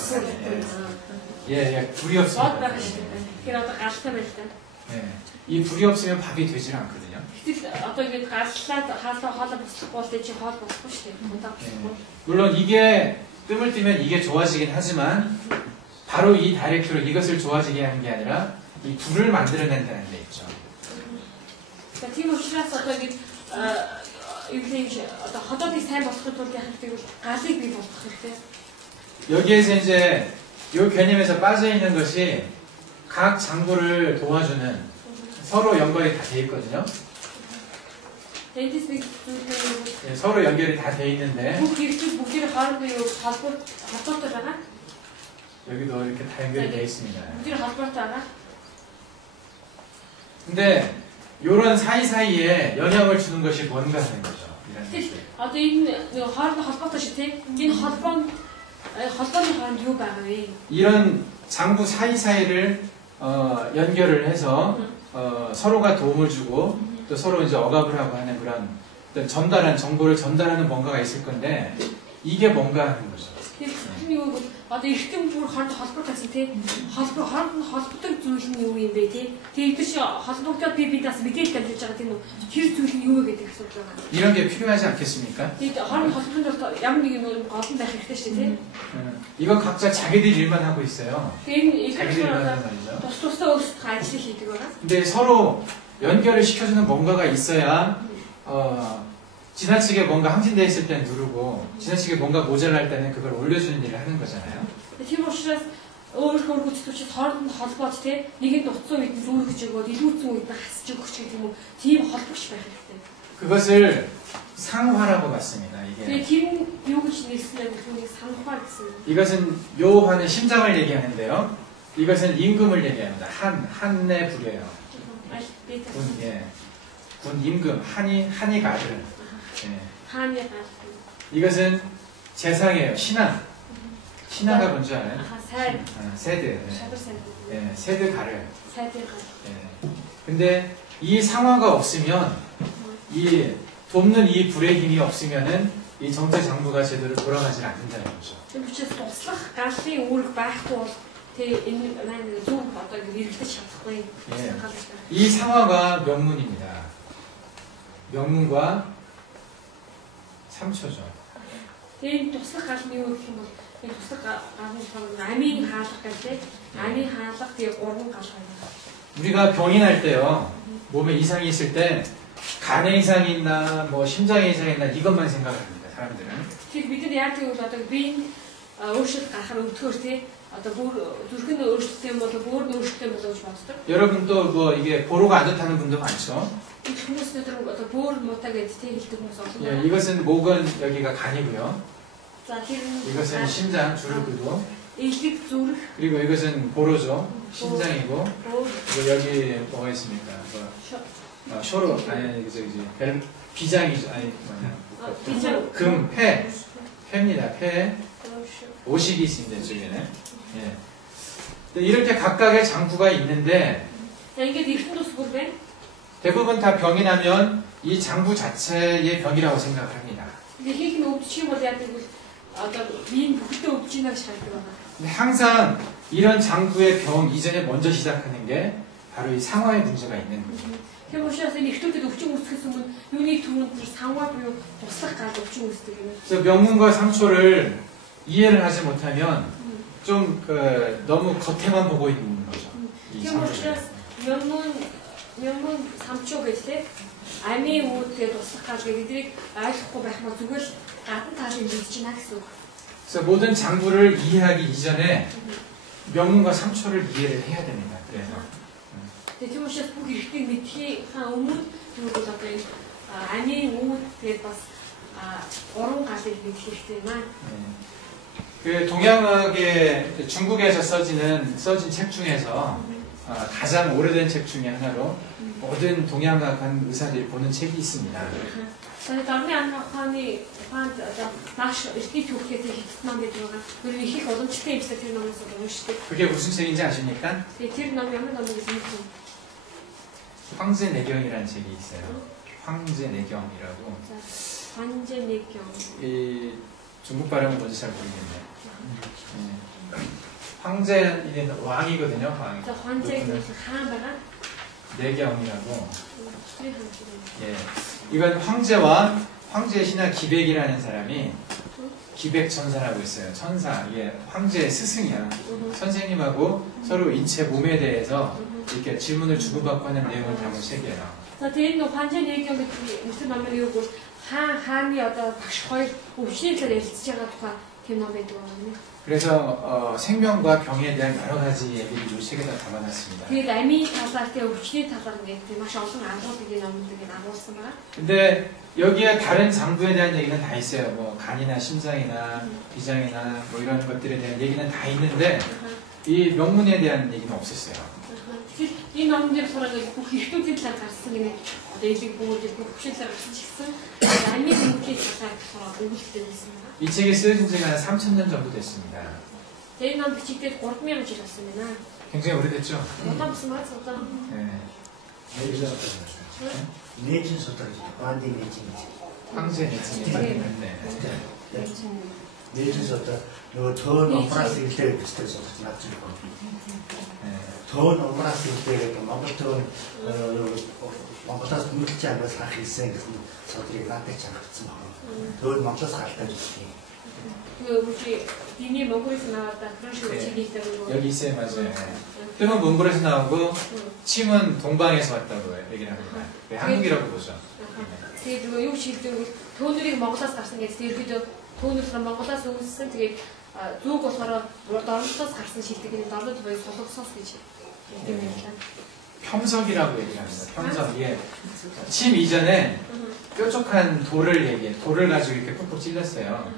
예, 불이 Бод 없으면. байх шүү. Тэгэхээр одоо галтай байна л да. 예, 이 불이 없으면 밥이 되질 않거든요. Гэтэл одоо ингэ галлаад хаалаа хоолоо босрохгүй бол чи хоол босхгүй шүү дээ. Удаа 예. босхгүй. 물론 이게 뜸을 띄면 이게 좋아지긴 하지만 바로 이 다이렉트로 이것을 좋아지게 하는 게 아니라 이 불을 만들어낸다는 데 있죠. За тийм учраас одоо ингэ юу гэж одоо ходоодыг сайн болгохын тулд яг хэрэгтэй бол галыг бий болгох хэрэгтэй. 여기에서 이제 이 개념에서 빠져 있는 것이 각 장부를 도와주는 서로 연결이 다 돼 있거든요. Эндээс нэг зүйл 예, 서로 연결이 다 돼 있는데 бүх хэрэгцээ бүгдийн хоорондоо юу холбоотой байгаа. 여기도 이렇게 다 연결이 돼 있습니다. Бүгдийн холбоотой байгаа. 근데 이런 사이사이에 영향을 주는 것이 뭔가 하는 거죠. 이런 Тэгэл 것들. одоо энэ нэг хоорондоо холбоотой шүү тий. Энэ холбооны хооронд юу байгаа вэ? 이런 장부 사이사이를 연결을 해서 서로가 도움을 주고 또 서로 이제 억압을 하고 하는 그런 어떤 전달한 정보를 전달하는 뭔가가 있을 건데 이게 뭔가 하는 거죠. Тэгэхээр юу бол одоо эрдэм бүр хоорондоо холбоотой гэсэн тий. Хооронд холбоотой зүйл нь юу юм бэ тий? Тэгээд тэр чи холбогдоод бидээс мэдээлэл дамжуулж байгаа тийм үү? Тэр зүйл нь юу вэ гэдэг асуулт байгаа. 이런 게 필요하지 않겠습니까? Тэгээд хооронд холбоотой бол ямар нэг юм гол нь байх хэрэгтэй шүү дээ тий. 이거 각자 자기들 일만 하고 있어요. Тэгээд 자기들 энэ 일만 일을 하는 말이죠. тус-тусдаа өөрсдөө ажил хийдэг байгаа. 근데 서로 연결을 시켜주는 뭔가가 있어야 지나치게 뭔가 항진되어 있을 땐 누르고 지나치게 뭔가 모자랄 때는 그걸 올려주는 일을 하는 거잖아요. Тийм учраас өөрөөр хүчтүүчид хооронд нь холбоод тий нэгэнд утсан үед нь дүүргэж өгөөд илүүцэн үед нь хасч өгөх гэх юм уу тийм холбогч байх хэрэгтэй. 그것을 상화라고 봤습니다. 이게 Тэгээ тэр нь юу гэж нэрсэн юм бэ? 상화 гэсэн. 이것은 요화는 심장을 얘기하는데요. 이것은 임금을 얘기합니다. 한내 부려요. Аль бий 군, 예. 군 임금, 한이 가들. 예. хааны гал. 이것은 재상이에요. 신하가 뭔지 알아요? 아하 сайн 세드. шадар сайн. 예, 세드 가를. сайдын гал. 예. 근데 이 상화가 없으면 이 돕는 이 불의 힘이 없으면은 이 정체 장부가 제대로 돌아가지 않는다는 거죠. Тэр учраас туслах галын үүрэг байхгүй бол тэгээ энэ маань зөв одоо хэрэглэж чадахгүй. 예. 이 상화가 명문입니다. 명문과 3초죠. Тэгээ туслах гал нь юу гэх юм бол энэ туслах галын амийн хаалга гэдэг. амийн хаалга тэгээ 3 гал байна. 우리가 병이 날 때요. 몸에 이상이 있을 때 간에 이상이 있나 뭐 심장에 이상이 있나 이것만 생각을 합니다. 사람들은. Тэгэхээр бид нар яг тэгвэл одоо биеийн өөрчлөлт гарахаар өвдөхөр тий одоо бүр зүрхэн өөрчлөлттэй юм бол бүр өөрчлөлттэй болоо гэж боддог. 여러분 또 뭐 이게 보로가 안 좋다는 분도 많죠. 이 хүмүүс들 одоо бүр муутай гэж тий хэлдэг хүмүүс олон 예, байна. 이것은 목은 여기가 간이고요. За тэр нь 이것은 심장 주르르고 элэг зүрх 그리고 이것은 보로죠. 심장이고 보 그리고 여기 뭐가 있습니까? 뭐 쇼로 아니 저기 비장이죠. 아니 뭐냐? 비장 금, 폐입니다. 폐. 오식이 있습니다. 이쪽에는. 예. 근데 이렇게 각각의 장부가 있는데 За ингээд эрдэнэ тус бүр байна. 대부분 다 병이 나면 이 장부 자체의 병이라고 생각을 합니다. 근데 хийх нь өвдчих юм бол яг тэгвэл одоо биеийн бүхэлдээ өвдөж ийна гэж хардаг байна. 근데 항상 이런 장부의 병 이전에 먼저 시작하는 게 바로 이 상화의 문제가 있는 거죠. Тэр учраас энэ эртүүдэд өвчин үүсгэхээс өмнө юуны түрүүнд 상화 буюу туслах гал өвчин үүсдэг юм. 그래서 명문과 상초를 이해를 하지 못하면 좀 너무 겉에만 보고 있는 거죠. 이 Тэр 장부를. учраас 명문 самчуу гэж те амийн үүдгээ туслах гал гэдгийг ойлгохгүй байх нь зүгээр л гадна талын мэдж байна гэсэн үг. 그래서 모든 장부를 이해하기 이전에 명문과 상초를 이해를 해야 됩니다. 그래서 Тэгээ тийм учраас бүх эртнийг мэдхийн өмнө юу бол одоо энэ амийн үүд тэгээд бас уран галыг мэдэх хэрэгтэй юм аа. 그 동양학의 중국에서 써진 책 중에서 가장 오래된 책 중에 하나로 모든 동양학한 의사들이 보는 책이 있습니다. Тэгээд орны ухааны ухаанд нааш эртний түүхтэй хятаднам гэдэг байгаа. Тэр их уламжлалтай юм шиг тэр номоос уншдаг. 그게 무슨 책인지 아십니까? Тэгээд тэр ном ямар ном гэж хэлсэн. 황제 내경이라는 책이 있어요. 황제 내경이라고. 자, 관제내경. 이 중국 발음은 뭔지 잘 모르겠네요. 황제는 왕이거든요. 왕. 자, 관제는 하나가 내경이라고. 예, 이건 황제와 황제의 신하 기백이라는 사람이 기백천사라고 있어요. 천사, 이게 황제의 스승이야. 선생님하고 서로 인체 몸에 대해서 이렇게 질문을 주고받고 하는 내용을 담은 책이에요. 자, 대인 관제내경 무슨 말이냐고 하니 어떤 박시 거의 옵션에서 내리치자가 누가 대남에 들어왔네. 그래서 생명과 병에 대한 여러 가지 얘기를 이 책에다 담아놨습니다. 그 남이 타살 때 옵션이 타살은 게 맛이 엄청 안 좋게 나오는 게 나왔으나. 근데 여기에 다른 장부에 대한 얘기는 다 있어요. 뭐 간이나 심장이나 비장이나 뭐 이런 것들에 대한 얘기는 다 있는데 이 명문에 대한 얘기는 없었어요. 이 남들 소라가 꼭 일동진짜 갔으니 내지 보고지 옵션을 쓰셨어. 남이 그렇게 타살 소라 오글때 됐습니다. 이 책이 쓰여진 지가 한 3,000년 정도 됐습니다. 대인 남 직접 고르면 지났습니다. 굉장히 오래됐죠? 어떤 무슨 말 썼다. 네. 내진 소설이지. 반대 내진이지. 황제 내진이 네. 내진 소설. 더 넘어갔을 때 비슷해서 맞추고. 더 넘어갔을 때 뭐부터 뭐부터 묻지 않고 사실 생각은 소설이 나한테 잘했지. 더 넘어가서 할 때. 그 혹시 비밀 몽골에서 나왔다 그런 식으로 책이 있다고. 여기 있어요, 맞아요. 뜸은 몽골에서 나오고 침은 동방에서 왔다고 얘기를 합니다. 한국이라고 보죠. Тэгээд нөгөө юу шилдэг төөнөрийг Монголоос гарсан гэж ерөөдөө төөнөрс Монголоос үүссэн тэгээд зүг болохоор дорносоос гарсан шилдэг гэдэг дорнод боёо солонгосоос гэж юм байна. 평석이라고 얘기합니다. 평석. 이게 침 이전에 뾰족한 돌을 가지고 이렇게 푹푹 찔렀어요.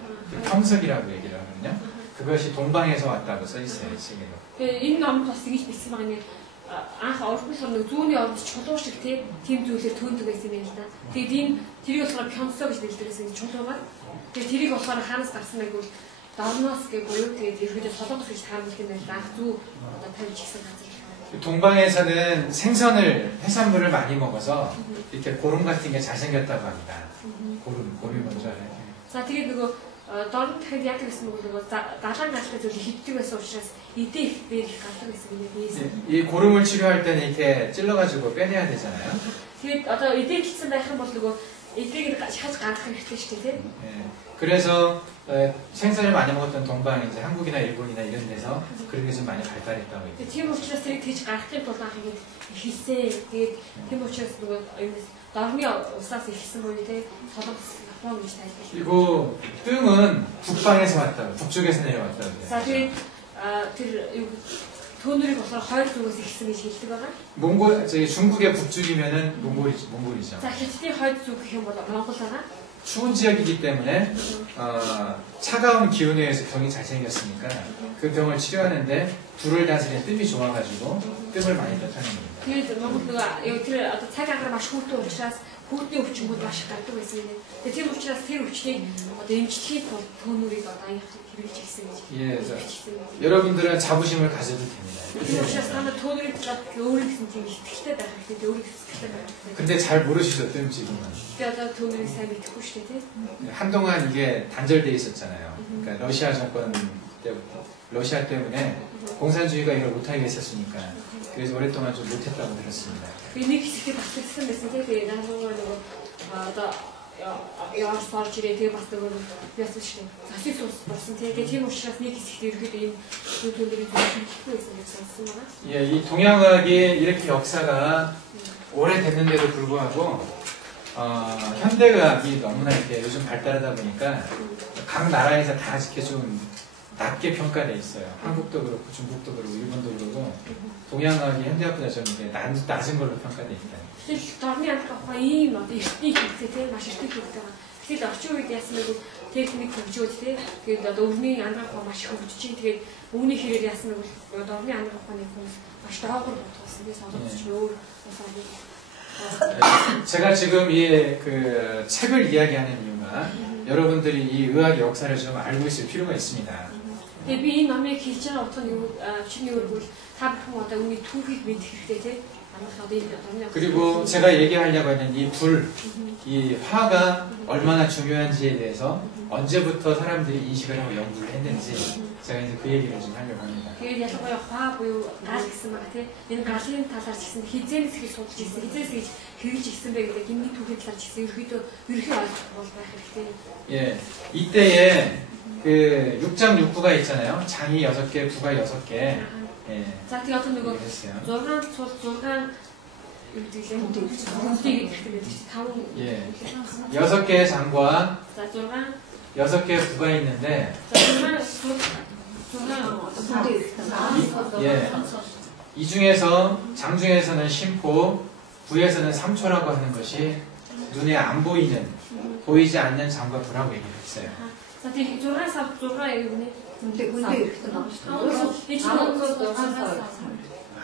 평석이라고 얘기를 하거든요. 그것이 동방에서 왔다고 써 있어요, 이 책에도. Энэ ном бас тэгж бичсэн байгаа нэ анх орхон сорны зүүнний орнд чулуу шиг тийм зүйлээр төөндөг байсан юм л да. Тэгээд энэ тэрийг болохоор пёнсо гэж нэрлэсэн чулуугаар. Тэгээд тэрийг болохоор хаанаас гарсан байг бол дорноос гэх буюу тэгээд ерөөдөө солонгос гэж таамаглах юм байна. анх зүү одоо тавьж гисэн газар. 동방에서는 해산물을 많이 먹어서 이렇게 고름 같은 게 잘생겼다고 합니다. 고름이 뭔지 알아요? За тэгээд нөгөө дорн дахиад яг гэсэн нөгөө галаан галтай зүйл хитдэг байсан учраас эдээ их гардаг байсан юм. 이 고름을 치료할 때는 이렇게 찔러가지고 빼내야 되잖아요. Тэгээд одоо эдээ гэлсэн байх юм бол нөгөө эдээг шахаж гаргах хэрэгтэй шүү дээ. 그래서 생선을 많이 먹었던 동방, 이제 한국이나 일본이나 이런 데서 그런 게 좀 많이 발달했다고 해요. Тийм учраас тэрийг тэгж гаргахын тулд анх ингэ хийсэн. Тэгээд тийм учраас нөгөө дорны усаас ихсэн боёо те солонгос япон гэж тайлбарлав. 그리고 뜸은 북방에서 왔다고, 북쪽에서 내려왔다고 해요. За тэгээд тэр төөнөрийг болохоор хоёр зүгээс ихсэн гэж хэлдэг байгаа. 중국의 북쪽이면은 몽골이죠. За хятадын хоёр зүг гэх юм бол Монгол байгаа. 추운 지역이기 때문에 차가운 기온에 의해서 병이 잘 생겼으니까 그 병을 치료하는데 불을 다스리는 뜸이 좋아가지고 뜸을 많이 넣다는 겁니다. Тэгээд Монгол нөгөө тэр одоо цаг агаар маш хүйтэн учраас хүүхдийн өвчмүүд маш их гардаг байсан юм. Тэгээд тийм учраас тэр өвчнийг одоо эмчлэхийн тулд төөнөрийг одоо хэрэгжиж ирсэн гэж. 예, 여러분들은 자부심을 가져도 됩니다. Тийм учраас та төөнөрийг талаад өөрөө гэсэн тийм ихтэй байх хэрэгтэй. өөрөө ихтэй байх. 근데 잘 모르시죠, 뜸 지금은. Тэгээд одоо төөнөрийг сайн мэдэхгүй шүү дээ, тийм. 한동안 이게 단절돼 있었잖아요. 그러니까 러시아 정권 때부터 러시아 때문에 공산주의가 이걸 못하게 했었으니까 그래서 오랫동안 좀 못했다고 들었습니다. Энийг хэсэгт батлагдсан байсан тийм. Тэгээд наадмаар нөгөө одоо яар сарж ирээ тэгээ бас нөгөө яасан шүү дээ. Засыг болсон тийм. Тийм учраас нэг хэсэгт ерөөдөө ийм төөнөрийг зөвшөөрөхгүй байсан гэж сонссон байна. 예, 이 동양의학이 이렇게 역사가 오래됐는데도 불구하고 현대의학이 너무나 이렇게 요즘 발달하다 보니까 각 나라에서 다 이렇게 좀 낮게 평가돼 있어요. 한국도 그렇고 중국도 그렇고 일본도 그렇고 동양의학이 현대학보다 좀 이렇게 낮은 걸로 평가돼 있다. Тэгэхээр дорны анхаа ийм одоо эртний хэрэгцээ тийм маш эртний хэрэгцээ байгаа. Тэгэхээр орчин үед яасан нэг техник хөгжөөд тийм тэгээд одоо өвний анхаа маш хөгжиж чинь тэгээд өвний хэрээр яасан нэг дорны анхааны хүмүүс маш доогор бодсон. Тэгээд солонгосч өөр 제가 지금 이 그 책을 이야기하는 이유가 여러분들이 이 의학의 역사를 좀 알고 있을 필요가 있습니다. Тэгээ би энэ номыг хэлж байгаа утга нь юу чиний өөрөөр та бүхэн одоо үүний түүхийг мэдэх хэрэгтэй тий. 그리고 제가 얘기하려고 하는 이 불, 이 화가 얼마나 중요한지에 대해서 언제부터 사람들이 인식을 하고 연구를 했는지 제가 이제 그 얘기를 좀 하려고 합니다. Тэгээд ялангуяа хаа буюу гал гэсэн баг тий. Энэ галын талаар ч гэсэн хизээс гэж судалж ирсэн, хизээс гэж хэрэгж ирсэн бэ гэдэг гинний түүхийн талаар ч гэсэн ерөөдөө ерхий ойлгох бол байх хэрэгтэй. 예, 이때에 그 6장 6부가 있잖아요. 장이 6개, 부가 6개. 예. За тэгээд одоо нөгөө 했어요. 6 цул 6 юу гэдэг юм бэ? Үнэтэй гэдэг чинь 5. 예. 6개의 장과 За 6 6개의 부가 있는데 예. 이 중에서 장 중에서는 심포, 부에서는 삼초라고 하는 것이 눈에 안 보이는, 보이지 않는 장과 부라고 얘기를 했어요. За тэгээд 6 юу нэ? 근데 이렇게 나오시죠.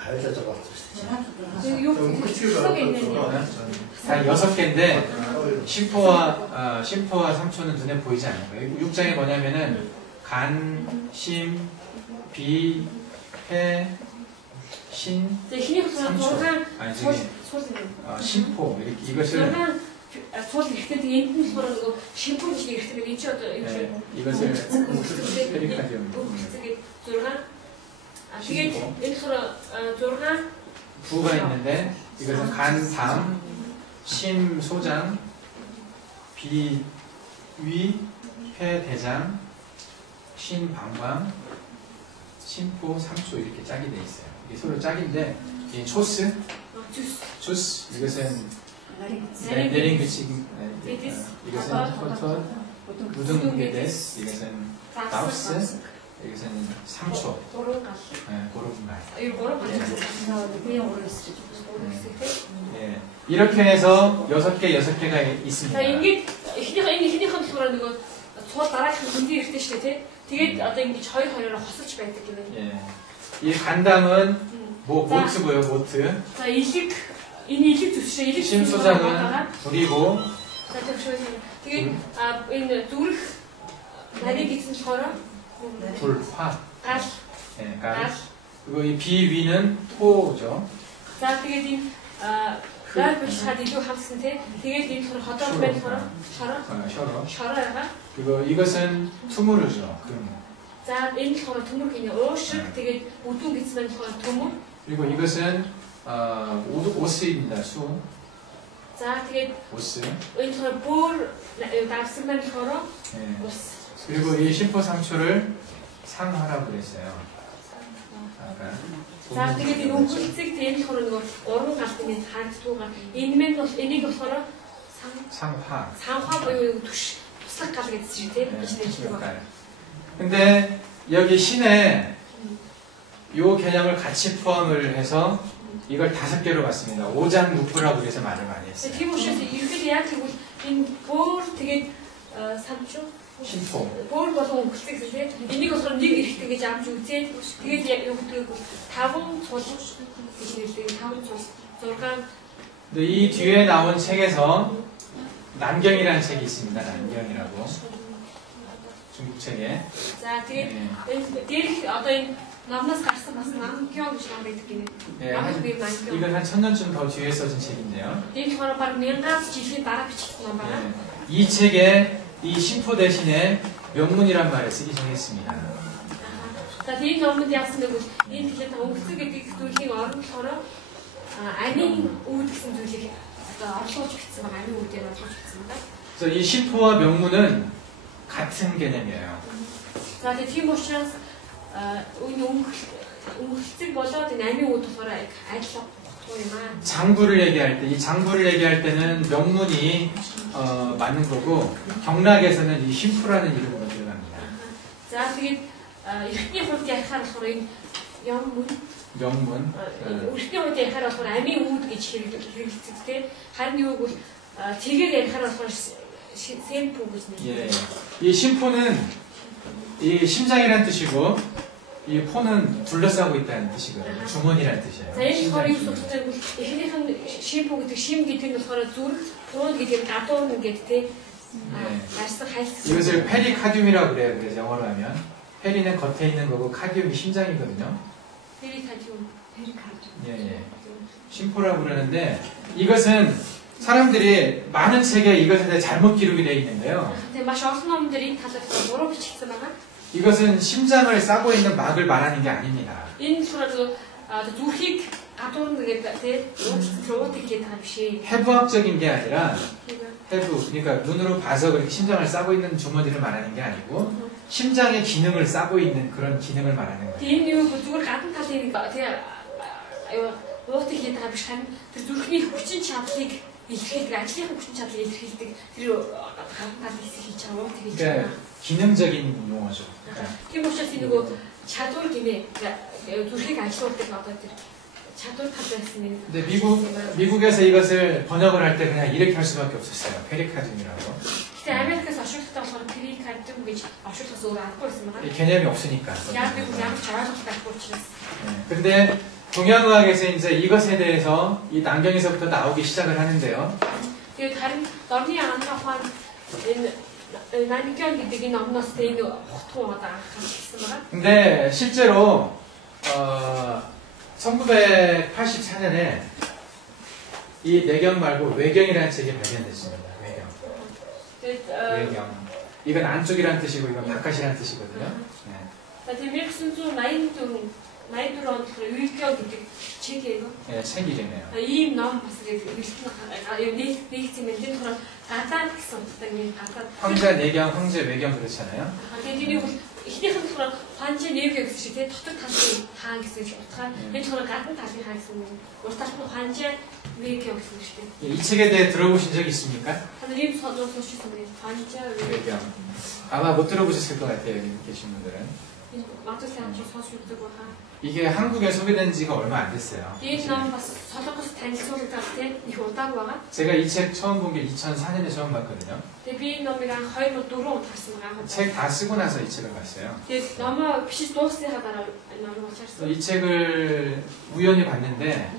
알려줘 봐. 다 6개인데 심포와 삼초는 눈에 보이지 않는 거예요. 6장이 뭐냐면은 간, 심, 비, 해, 신, 삼초. 아니 저기 심포 이렇게 이것을 이것을 페리카디움. 부가 있는데 이것은 간, 담, 심, 소장, 비, 위, 폐, 대장, 신, 방광, 심포, 삼초 이렇게 짝이 돼 있어요. 이게 서로 짝인데 이 초스, 주스 이것은 내링그치 이것은 포톤, 무등무게데스 이것은 나우스 이것은 3초. 네, 네. 이렇게 해서 6개가 있습니다. 예. 이 간담은 모트고요, 모트. 심소장은 불이고. 불화. 네, 갈. 그리고 이 비위는 토죠. За тэгээд энэ 달 бичхад илүү хамсан тий. Тэгээд энэ хор хотоор байх шороо байгаа. 그리고 이것은 투무르죠. 금. За энэ хор төмөр гинэ уушиг тэгээд өдөн гэсэн байх төмөр. 그리고 이것은 오스입니다. 수. За тэгээд 오스. энэ хор бүр давсан байх хороо ус. 그리고 이 심포 상초를 상하라고 그랬어요. 아까. За тэгээд энэ өнгөлцөг энэ хор нөгөө уран галтны хаагдтууга энэ мэн бол энийг болохоор 상화. 상화 буюу түш туслах гал гэсэн чинь тийм гэж хэлдэг байна. 근데 여기 신에 요 개념을 같이 포함을 해서 이걸 5개로 봤습니다. 오장육부라고 해서 말을 많이 했어요. Тийм учраас ерөөдөө яг тэгвэл энэ бүр тэгээд самчуу 심포. 볼 болон өнгөлцөг гэсэн тийм энийг болохоор нэг эрэхтэй гэж авч үзээд тэгээд яг юу гэдэг вэ? 5 цул гэж нэрлэдэг 5 цул 6. 근데 이 뒤에 나온 책에서 남경이라는 책이 있습니다. 남경이라고 중국 책에. За тэгээд энэ дээрх одоо энэ номноос гарсан бас 남경 гэж ном байдаг гинэ. 이건 한 1000년쯤 더 뒤에 써진 책인데요. Энэ болохоор баг 1000-аас жилийн дараа бичсэн ном байна. 이 책에 이 심포 대신에 명문이란 말을 쓰기 정했습니다. За тийм номонд яасан нэг бол энэ хэлээд өнгөлцөг гэдэг зүйлийг оруулахаар амийн үүд гэсэн зүйлийг одоо орлуулж бичсэн байгаа. амийн үүдээр оруулж бичсэн байна. 그래서 이 심포와 명문은 같은 개념이에요. За тийм учраас өнгөлцөг болоод энэ амийн үүд болохоор адил юм аа. 장부를 얘기할 때, 이 장부를 얘기할 때는 명문이 맞는 거고 경락에서는 이 심포라는 이름으로 들어갑니다. За тэгээд эртний хувьд ярихаар болохоор энэ 명문. эртний хувьд ярихаар болохоор амийн үүд гэж хэрэглэдэг тийм. харин юу гэвэл тэгээд ярихаар болохоор 셈포 гэж нэрлэдэг. 예. 이 심포는 이 심장이라는 뜻이고 이 포는 둘러싸고 있다는 뜻이거든요. 주머니라는 뜻이에요. За энэ болохоор юу гэж хэлдэг вэ? Эхнийх нь 심포 гэдэг шим гэдэг нь болохоор зүрх, пруд гэдэг нь гадуур нь гэдэг тийм. 이것을 페리카듐이라고 그래요. 그래서 영어로 하면 페리는 겉에 있는 거고 카디움이 심장이거든요. 페리카디움. 예. 심포라고 그러는데 이것은 사람들이 많은 책에 이것에 대해 잘못 기록이 되어 있는데요. 근데 маш олон ном들이 талаас буруу бичигдсэн байгаа. 이것은 심장을 싸고 있는 막을 말하는 게 아닙니다. Энэ болохоор зүрхийг гадуурна гэдэг тийм уудаг гэдэг байгаа биш ээ. 해부학적인 게 아니라 그러니까 해부, 그러니까 눈으로 봐서 그렇게 심장을 싸고 있는 주머니를 말하는 게 아니고 심장의 기능을 싸고 있는 그런 기능을 말하는 거예요. тийм юу зүгээр гадна талын тийм уудаг гэдэг байгаа биш харин тэр зүрхний хүчин чадлыг илэрхийлдэг, ажлынхаа хүчин чадлыг илэрхийлдэг тэр гадна талын хэсэг хийж байгаа уудаг гэж байна. 그러니까 기능적인 용어죠. Тийм учраас энэ нөгөө чадвар гэмээ зүрхийг ажилуулдаг одоо тэр чадвар талаас нь 근데 미국에서 이것을 번역을 할 때 그냥 이렇게 할 수밖에 없었어요. 페리카즘이라고. 근데 아메리카에서 어쇼트다 болохоор 페리카즘 гэж 어쇼트서 өөр аргагүй байсан байгаа. 이 개념이 없으니까. Яг би ямар ч ойлгох байхгүй учраас. 근데 동양의학에서 이제 이것에 대해서 이 난경에서부터 나오기 시작을 하는데요. Тэгээд харин дорны анхаа ухаан энэ 난경 гэдэг энэ номноос энэ хутгуу одоо анхаарч ирсэн байгаа. 근데 실제로 1984년에 이 내경 말고 외경이라는 책이 발견됐습니다. Тэгээд 외경. 이건 안쪽이라는 뜻이고 이건 바깥이라는 뜻이거든요. 네. за тийм 1984 онд Үйкё гэдэг чеkégo 네, 책 이름이에요. ийм ном бас гэдэг нэгсэн юм тийм болохоор гадаад гэсэн утгатай нэг гадаад 황제 내경, 황제 외경 그렇잖아요. тэгээд энэ бол эхнийх нь болохоор ханжи нэвгэ гэсэн шиг тийм дотор талын хаан гэсэн утгаар энэ болохоор гадна талын хаан гэсэн үг. Урт талд нь ханжи 외교 гэсэн шүү дээ. 이 책에 대해 들어보신 적 있습니까? 하늘 ийм сонсож байсан юм. ханжи 외교. 외경. 아마 못 들어보셨을 것 같아요. 여기 계신 분들은. 맞으세요? сонсож үздэг байгаа. 이게 한국에 소개된 지가 얼마 안 됐어요. Энэ ном бас солонгос танилцуулдаг тийм их удааг байгаа. 제가 이 책 처음 본 게 2004년에 처음 봤거든요. Тэгээ би энэ номыг 2004 онд харсан байгаа. 책 다 쓰고 나서 이 책을 봤어요. Тэгээ номоо бичиж дуусныхаа дараа номыг 그래서 уншаарсан. 이 책을 우연히 봤는데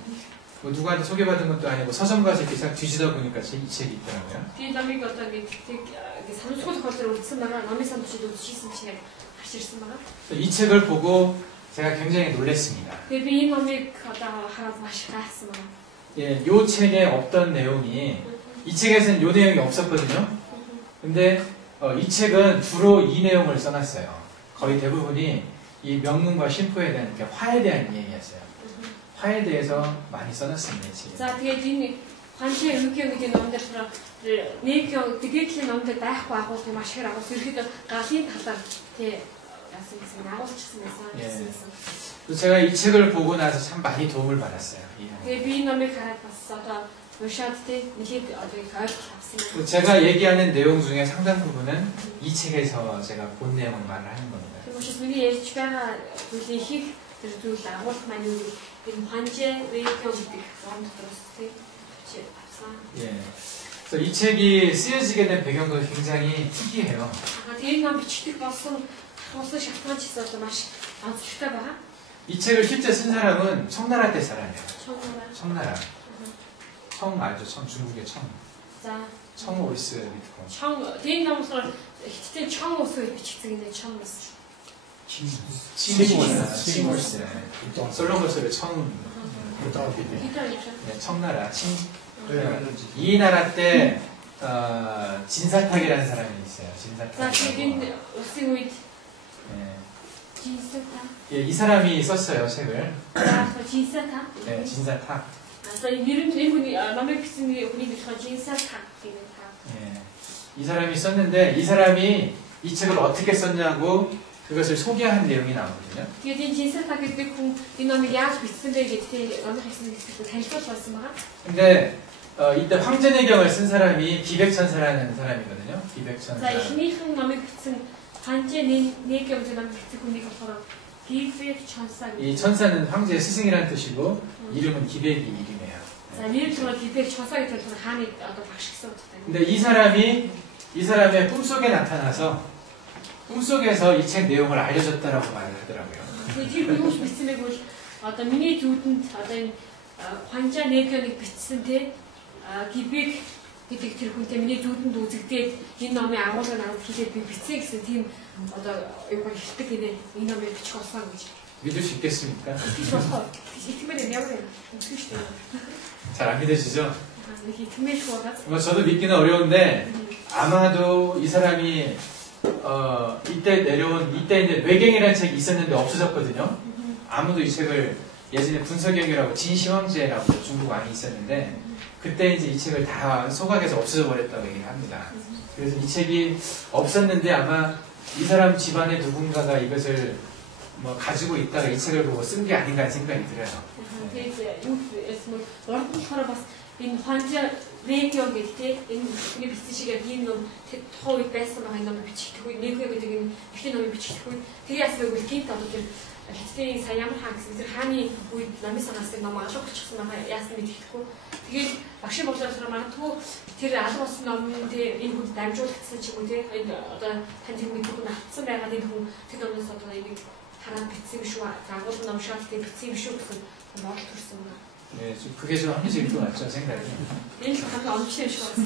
뭐 누구한테 소개받은 것도 아니고 서점 가서 이렇게 싹 뒤지다 보니까 이 책이 있더라고요. Би номыг одоо ингэ санамсгал тохиолдол үлдсэн байгаа. Номын санамжид үзчихсэн чинь яг харж ирсэн байгаа. 이 책을 보고 제가 굉장히 놀랐습니다. Тэгээ би энэ номыг одоо хараад маш гайхсан байна. 예, 요 책에 없던 내용이 이 책에서는 요 내용이 없었거든요. 근데 이 책은 주로 이 내용을 써놨어요. 거의 대부분이 이 명문과 신포에 대한 그러니까 화에 대한 이야기였어요. 화에 대해서 많이 써놨습니다. 이 책에. За тэгээд энэ ханшаа Үйкё гэдэг ном дээр болохоор нэг дэгдлийн ном дээр байхгүй агуулгын маш их агуулсан. Ерхэд галын талаар тий яасан гэсэн агуулчихсан байсан. 그래서 제가 이 책을 보고 나서 참 많이 도움을 받았어요. Тэгээ би энэ номыг хараад бас одоо уншаад тий нэлээд одоо их ойлгох авсан юм. 제가 얘기하는 내용 중에 상당 부분은 이 책에서 제가 본 내용을 말을 하는 겁니다. Тэгвэл миний ярьж байгаа зүйлийн их тэр зүйл агуулх маань юу энэ ханжаа Үйкё гэдэг ном дотроос тий чи авсан. 예. 그래서 이 책이 쓰여지게 된 배경도 굉장히 특이해요. Тэгээ ном бичдэг болсон хавсан шалтгаан ч гэсэн одоо маш онцлогтой байгаа. 이 책을 실제 쓴 사람은 청나라 때 사람이에요. 청나라. 청나라. 청 알죠? 청 중국의 청. За 청오리스 밑고. 청 энэ номсоор хиттэй 청 усыг бичсэн гэдэг 청 ус. 칭오리스. 솔로몬스의 청. 히터 네, 청나라. 이 나라 때 진사탁이라는 사람이 있어요. За 진사탁. тэгээд усыг үед 네. 진사타. 예, 이 사람이 썼어요 책을. За 진사타. 네, 진사탁. За 이름 хүний номыг бичсэн хүний болохоор 진사타 гэдэг та. 예, 이 사람이 썼는데 이 사람이 이 책을 어떻게 썼냐고 그것을 소개한 내용이 나오거든요. Тэгээд энэ 진사타 гэдэг хүн энэ номыг яаж бичсэн бэ гэдгийг номыг хийсэн гэсэн танилцуулж байсан байгаа. 근데 이때 황제내경을 쓴 사람이 기백천사라는 사람이거든요. За 기백천사. эхнийхэн номыг бичсэн ханжаа нэг юм ном бичсэн хүний болохоор 기백 천사. 이 천사는 황제의 스승이라는 뜻이고 이름은 기백이 이름이에요. За нэрээр 기백 천사 гэдэг нь хааны одоо багш гэсэн утгатай. 근데 이 사람의 꿈속에 나타나서 꿈속에서 이 책 내용을 알려줬다라고 말을 하더라고요. Тэр юу бичсэн бэ гэвэл одоо миний зүудэнд одоо энэ ханжаа нэг юм бичсэн те 기백 гэдэг тэр хүнтэй миний зүудэнд үзэгдээд энэ номын агуулгыг надад хэлээд би бичсэн гэсэн тийм одоо юу хэлдэг гинэ энэ номыг бичих болсон гэж. 믿을 수 있겠습니까? Тэгж болохоо итгэмээр ямар юм үзэх шүү дээ. 잘 안 믿으시죠? итгэмээр шуугаад. 뭐 저도 믿기는 어려운데 아마도 이 사람이 이때 이제 뇌경이라는 책이 있었는데 없어졌거든요. 아무도 이 책을 예전에 분서경이라고 진시황제라고 중국 왕이 있었는데 그때 이제 이 책을 다 소각해서 없어져 버렸다고 얘기를 합니다. 그래서 이 책이 없었는데 아마 이 사람 집안의 누군가가 이것을 뭐 가지고 있다가 이 책을 보고 쓴 게 아닌가 하는 생각이 들어요. Тэгээд юу гэсэн нь урд нь болохоор бас энэ хонжоо радио гэдэг энэ хүний бичсэн шиг яг ийм ном тухайн үед байсан байгаа ном бичих үе нэггүй гэдэг энэ ихний номыг бичих үе тэгээ яасан гэвэл гинт одоо тэр хятадын сая ямар хаан гэсэн тэр хааны үед номын санаасыг ном алга болчихсон байгаа яасан мэдэхгүй тэгээд багш бодлоор магадгүй тэр алга болсон номын дээр энэ хүн дамжуулагдсан ч юм уу те энэ одоо тань тэр мэдгүй натсан байгаа энэ хүн тэр номоос одоо энийг хараад бичсэн юм шүү агуулсан ном шаал тэр бичсэн юм шүү гэсэн бодол төрсөн байна. 네, 그게 좀 합리적일 것 같죠, 생각이. Энэ хамт онцлог шиг болсон.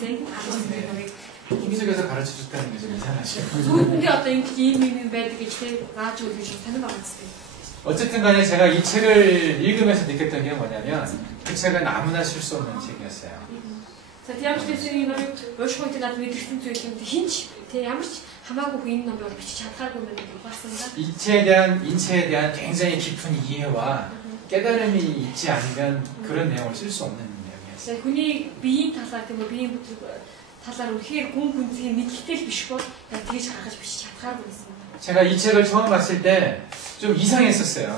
힘들어서 가르쳐 줬다는 게 좀 이상하죠. Зөвхөн одоо ийм юм байдаг гэж зааж өгөх гэж танил байгаа зү. 어쨌든 간에 제가 이 책을 읽으면서 느꼈던 게 뭐냐면 그 책은 아무나 쓸 수 없는 책이었어요. За тийм ч гэсэн энэ номыг унших үед надад мэдэрсэн зүйл юм хинч тэг ямар ч хамаагүй энэ номыг бичиж чадхааргүй юм гэдэг болсон да. 인체에 대한 굉장히 깊은 이해와 깨달음이 있지 않으면 그런 내용을 쓸 수 없는 내용이었어요. хүний биеийн талаар тийм үү биеийн талаар үнэхээр гүн гүнзгий мэдлэгтэй биш бол яг тэгж гаргаж бичиж чадхааргүй байсан. 제가 이 책을 처음 봤을 때 좀 이상했었어요.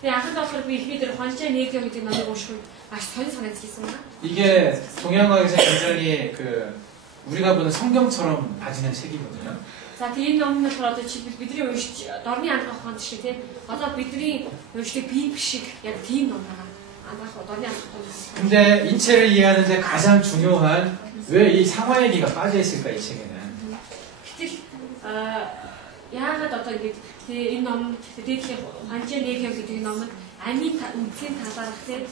Тэгээ анхнд болохоор би ихний дээр хонжоо нэгё гэдэг номыг унших үед маш сонир санагдчихсан байна. 이게 동양화에서 굉장히 우리가 보는 성경처럼 봐지는 책이거든요. За тийм ном нь одоо бидний уншиж дорны ангаах хонд шиг тийм одоо бидний уншдаг бие шиг яг тийм ном байгаа. 안가서 너네 안 갖고 있어. 근데 인체를 이해하는데 가장 중요한 왜 이 상화 얘기가 빠져 있을까 이 책에는? гэтэл яагаад одоо ингэж энэ ном дээдлийн ханжаа нэг юм гэдэг ном нь амийн үнцгийн талаарх тэр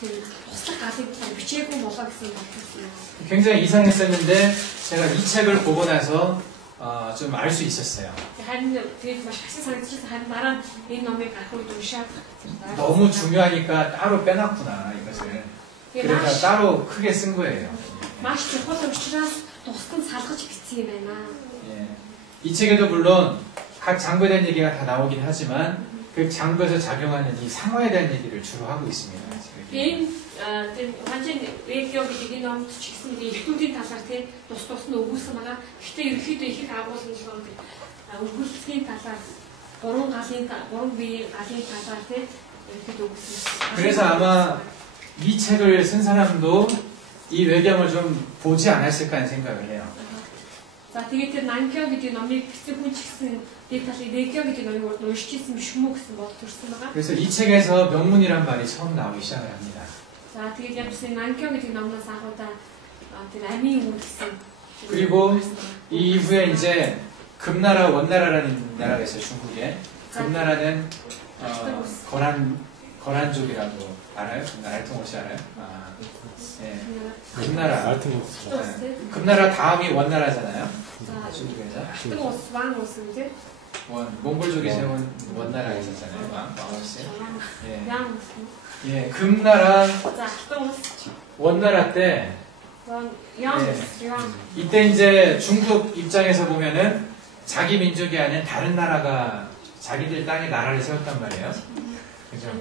туслах галын талаар бичээгүй болоо гэсэн бодлоо. 굉장히 이상했었는데 제가 이 책을 보고 나서 좀 알 수 있었어요. харин тэгээд маш их санагдчихсан харин дараа энэ номыг гарах үед уншаад 너무 중요하니까 따로 빼놨구나 이것을. 그래서 따로 크게 쓴 거예요. маш чухал учраас тусган салгаж бичсэн юм байна. 예. 이 책에도 물론 각 장부에 대한 얘기가 다 나오긴 하지만 그 장부에서 작용하는 이 상화에 대한 얘기를 주로 하고 있습니다. Энэ 완전 외교 гэдэг энэ номд ч гэсэн эрхтүүдийн талаар тий тус нь өгүүлсэн байгаа. Гэхдээ ерөнхийдөө их агуулсан өгүүлсгийн талаар гурван биеийн галын талаар тий ерөнхийдөө өгүүлсэн. 그래서 아마 이 책을 쓴 사람도 이 외경을 좀 보지 않았을까 하는 생각을 해요. За тэгээд тэр Нанкё гэдэг номыг бичсэн хүн ч гэсэн дэд талын 외교 гэдэг номыг уншиж ирсэн биш юм уу гэсэн бодол төрсэн байгаа. 그래서 이 책에서 명문이란 말이 처음 나오기 시작을 합니다. За тэгээд яг гэсэн Нанкё гэдэг номноос анхудаа тэр амийн үг гэсэн. 그리고 이 이후에 이제 금나라 원나라라는 나라가 있어요. 중국에. 금나라는 거란족이라고 알아요? 금나라 알통옷이 알아요? 예. 금나라. 금나라 다음이 원나라잖아요. 중국에서. 몽골족이 세운 원나라가 있었잖아요. 왕씨. 예, 금나라, 원나라 때, 이때 이제 중국 입장에서 보면은 자기 민족이 아닌 다른 나라가 자기들 땅에 나라를 세웠단 말이에요. 그죠?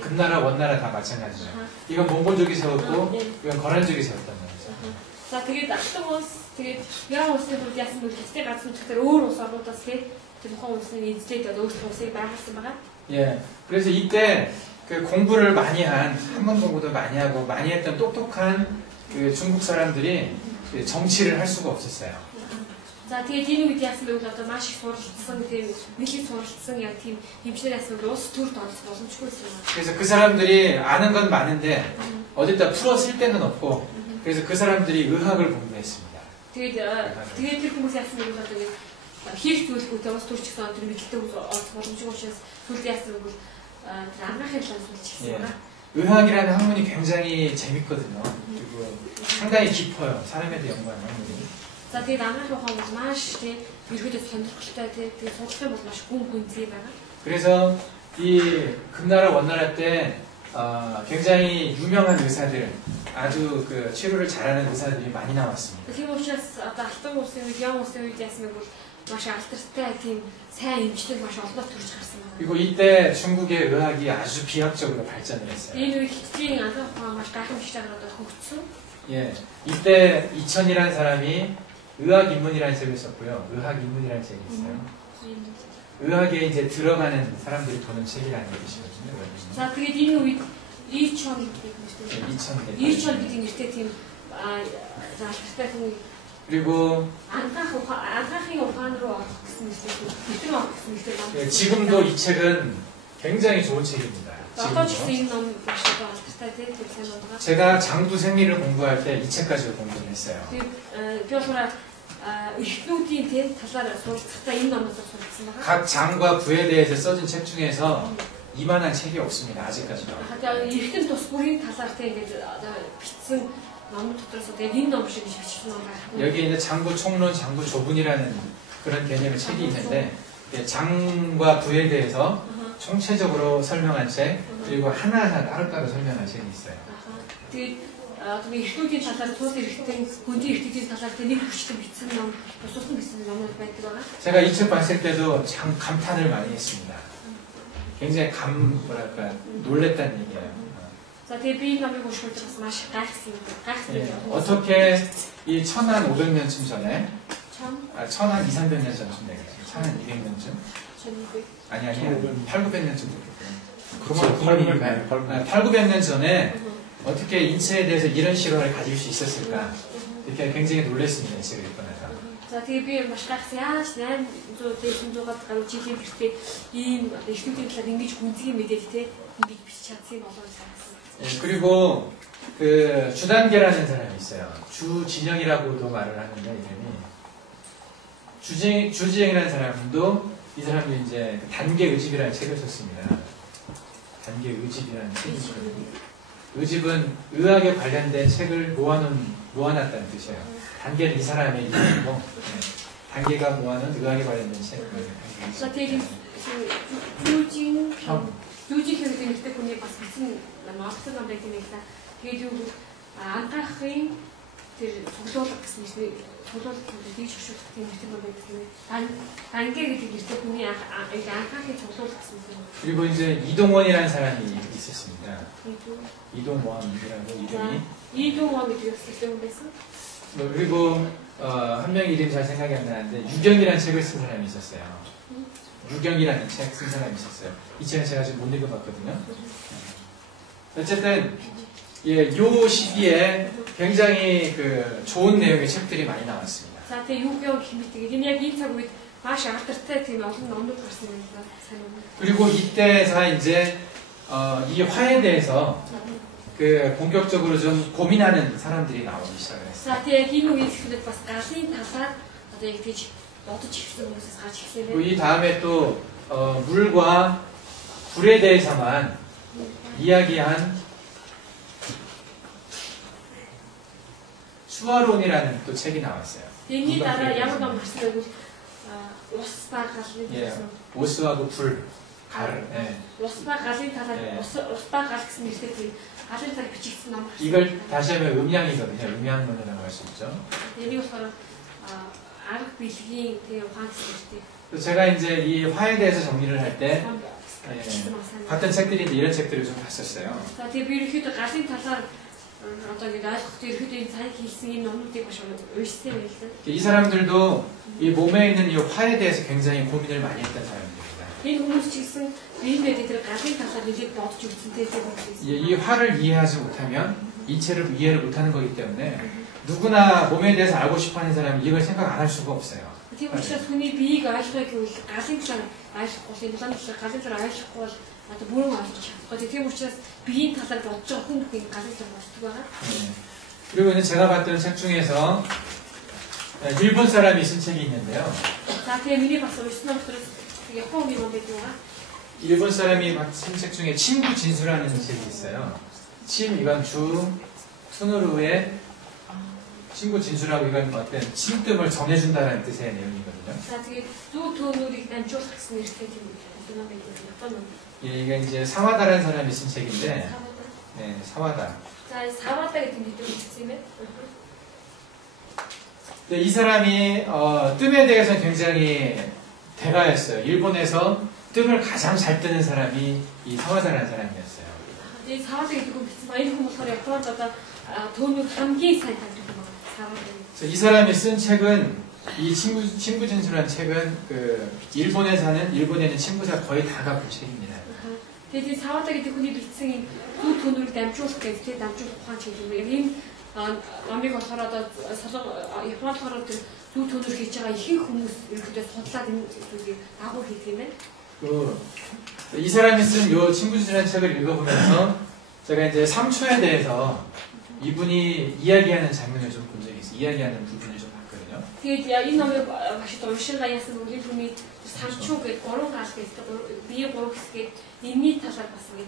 금나라, 원나라 다 마찬가지죠. 이건 몽골족이 세웠고, 이건 거란족이 세웠단 말이죠. За тэгээд алтан улс тэгээд яан улсын хувьд яасан бол хэвтэй газар нутгаар өөр улс орнуудаас тэр тухайн улсын эзлээд өөрсдөө улсыг байгуулсан байгаа. 예. 그래서 이때 그 공부를 많이 한 한문 공부도 많이 하고 많이 했던 똑똑한 그 중국 사람들이 정치를 할 수가 없었어요. За тэгээд энэ үед яасан бэ одоо маш их суралцсан тийм нийлхий суралцсан яг тийм хэмжээр яасан бол улс төрд орох боломжгүйсэн. 그래서 그 사람들이 아는 건 많은데 어디다 풀어 쓸 데는 없고 그래서 그 사람들이 의학을 공부했습니다. тэгээд тэр хүмүүс яасан бэ одоо ингэ хийх зүйлгүйтэй улс төрч гэсэн тэр мэдлэгтэй олох боломжгүй учраас сүлд яасан бэ тэр ангаахын талаас үлчихсэн байна. 의학이라는 학문이 굉장히 재밌거든요. 그리고 상당히 깊어요. 사람에 대해 연구하는 학문이. За тэгээд амрах ухаан бол маш тийм ерөөдөө сонирхолтой тийм тэгээд судлах юм бол маш гүн гүнзгий байгаа. 그래서 이 금나라 원나라 때 굉장히 유명한 의사들, 아주 그 치료를 잘하는 의사들이 많이 나왔습니다. Тийм учраас одоо алтан улсын үед, ян улсын үед яасан бол маш алдартай тийм сайн эмчтэй маш олон төрж гарсан байна. 그리고 이때 중국의 의학이 아주 비약적으로 발전을 했어요. Энэ үед хиттийн амрах ухаан маш гайхамшигтайгаар одоо хөгжсөн. 예, 이때 이천이라는 사람이 의학 인문이라는 책을 썼고요. 의학 인문이라는 책이 있어요. 의학에 이제 들어가는 사람들이 보는 책이라는 뜻이거든요. За тэгээд энэ үед 이천 гэдэг 예, нэртэй. 2000. 이천 гэдэг нэртэй тийм алдартай хүн 그리고 안가хийн ухаанруу орох гэсэн нэртэй нэвтрэн орох гэсэн нэртэй ном. 예, 지금도 이 책은 굉장히 좋은 책입니다. Одоо ч гэсэн 지금도. энэ ном маш одоо алдартай тийм сайн ном байгаа. 제가 장부 생리를 공부할 때 이 책 가지고 공부를 했어요. Тэгээд би болохоор эрхтнүүдийн тийм талаар суралцахдаа энэ номоос суралцсан байгаа. 각 장과 부에 대해서 써진 책 중에서 이만한 책이 없습니다. 아직까지도. 하여튼 эрхтэн тус бүрийн талаар тийм ингээд одоо бичсэн ном дотроос одоо яг энэ ном шиг бичсэн ном байхгүй. 여기 이제 장부 총론, 장부 조분이라는 그런 개념의 책이 있는데 예, 장과 부에 대해서 총체적으로 설명한 책 그리고 하나하나 따로따로 설명한 책이 있어요. Тэгээд одоо эрхтнүүдийн талаар тус эрхтэн гүнзгий эрхтнүүдийн талаар тийм нэг хүчтэй бичсэн ном, бусуусан бичсэн номууд байдаг байгаа. 제가 이 책 봤을 때도 참 감탄을 많이 했습니다. 굉장히 뭐랄까 놀랬다는 얘기예요. За тэгээд би энэ номыг уншиж бас маш гайхсан 예, юм. 어떻게 이 1500년쯤 전에 참 1200년 전쯤 되겠죠. 1200년쯤 전이고 아니 8,900년쯤 되겠고요. 그러면 8,900년 전에 어떻게 인체에 대해서 이런 실험을 가질 수 있었을까? 이렇게 굉장히 놀랐습니다. 이 책을 읽고 나서. За тэгээд би маш гайхсан яаж 800-900-аад гаруй жилийн тэртээ ийм эрхтнүүдийн талаар ингэж гүнзгий мэдээд те ингэж бичиж чадсан болоо санагдсан. 예, 그리고 그 주단계라는 사람이 있어요. 주진영이라고도 말을 하는데 이름이 주진영이라는 사람도 이 사람도 이제 단계 의집이라는 책을 썼습니다. 단계 의집이라는 책이 있거든요. 의집은 의학에 관련된 책을 모아놨다는 뜻이에요. 단계는 이 사람의 이름이고 단계가 모아놓은 의학에 관련된 책. За тэгээд юужийн хэрэгтэй нэртэй хүний бас бичсэн номтой ном байдаг юм байна. Тэгээд юу ангаахын тэр цуглуулга гэсэн нэртэй цуглуулга гэж шүшүүлэх тийм нэртэй ном байдаг юм. 단계 гэдэг нэртэй хүний ангаахын цуглуулга гэсэн юм. 그리고 이제 이동원이라는 사람이 있었습니다. 이동원이라고 이름이. 이동원 гэдэг 쓸데없는 байсан. 그리고 한 명 이름이 잘 생각이 안 나는데 유경이라는 책을 쓴 사람이 있었어요. 유경이라는 책 쓴 사람이 있었어요. 이 책은 제가 지금 못 읽어봤거든요. 어쨌든 예, 요 시기에 굉장히 그 좋은 내용의 책들이 많이 나왔습니다. За тэгээ юу гэх юм бэ? Тэгээд энэ яг энэ цаг үед маш алдартай тийм олон номууд гарсан юм байна. сайн юм. 그리고 이때서 이제 이 화에 대해서 그 본격적으로 좀 고민하는 사람들이 나오기 시작을 했어요. За тэгээ энэ үед ихэнхдээ бас галын талаар одоо яг тийж бодож ирсэн хүмүүсээс гарч ирсэн 그리고 юм. 이 다음에 또 물과 불에 대해서만 이야기한 수화론이라는 또 책이 나왔어요. Энэний дараа ямар ном гарсан бэ гэвэл ус ба галын 예, гэсэн. 오스하고 불, 갈. 예. Ус ба галын талаар 예. ус ба гал гэсэн нэртэй тийм галын талаар бичигдсэн ном гарсан. 이걸 다시 하면 음양이거든요. 음양론이라고 할 수 있죠. Энийг болохоор арга билгийн тийм ухаан гэсэн нэртэй. 그래서 제가 이제 이 화에 대해서 정리를 할 때 бичсэн ном сайн. 봤던 책들이 이런 책들을 좀 봤었어요. За тэгээ би ерөөхдөө галын талаар одоо ингэ ойлгохдоо ерөөхдөө энэ сайн хийсэн юм номуудыг маш уншсан юм л да. 이 사람들도 이 몸에 있는 이 화에 대해서 굉장히 고민을 많이 했던 사람들입니다. Энэ хүмүүс ч гэсэн биендээ тэр галын талаар нэлээд бодож үзсэнтэй хүмүүс. 이 화를 이해하지 못하면 이체를 이해를 못하는 거기 때문에 누구나 몸에 대해서 알고 싶어하는 사람이 이걸 생각 안 할 수가 없어요. Тийм учраас хүний биеийг ойлгохыг гэвэл галын талаар ойлгохгүй, улаан талаар галын талаар ойлгохгүй бол одоо бүрэн ойлгож чадахгүй. Тийм учраас биеийн талаар бодож байгаа хүн бүхэн галын талаар боддог байгаа. 그리고 이제 제가 봤던 책 중에서 일본 사람이 쓴 책이 있는데요. За тэгээ миний бас уншсан ном дотор Японы ном байдаг байгаа. 일본 사람이 쓴 책 중에 친구 진수라는 책이 있어요. 이건 투누루의 친구 진수라고 이건 어떤 친뜸을 전해준다는 뜻의 내용이거든요. За тэгээд зүү төөнүүрийг дамжуулах гэсэн нэртэй тийм феномен Япон ном. 예, 이게 이제 사와다라는 사람이 쓴 책인데, 사와다. 네, 사와다. За 사와다 гэдэг нэртэй бичсэн юм байна. 네, 이 사람이 뜸에 대해서 굉장히 대가였어요. 일본에서 뜸을 가장 잘 뜨는 사람이 이 사와다라는 사람이었어요. Тэгээд 사와다 гэдэг хүн бичсэн баяр хүн болохоор Японд одоо төөнүүр хамгийн сайн тавьдаг юм байна. 사와다. 이 사람이 쓴 책은 이 친구 진수라는 책은 그 일본에 있는 친구가 거의 다 갖고 책입니다. Тэгээд 사와다 гэдэг хүний бичсэн юм зүү төөнүүрийг дамжуулах гэдэг дамжуулах ухаан ч юм уу. Энэ намыг болохоор одоо Японд болохоор зүү төөнүүр хийж байгаа ихэнх хүмүүс ерөнхийдөө судлаад энэ зүйлийг агуу хийдэг юм байна. 이 사람이 쓴 요 친구들이라는 책을 읽어보면서 제가 이제 삼초에 대해서 이분이 이야기하는 장면을 좀 본 적이 있어요. 이야기하는 부분을 좀 봤거든요. Тэгээд энэ номыг маш их унширгаа яасан үгийн хүний самчуу гэдэг 3 гал гэдэг бие 3 хэсгээд энэний талаар бас ингэ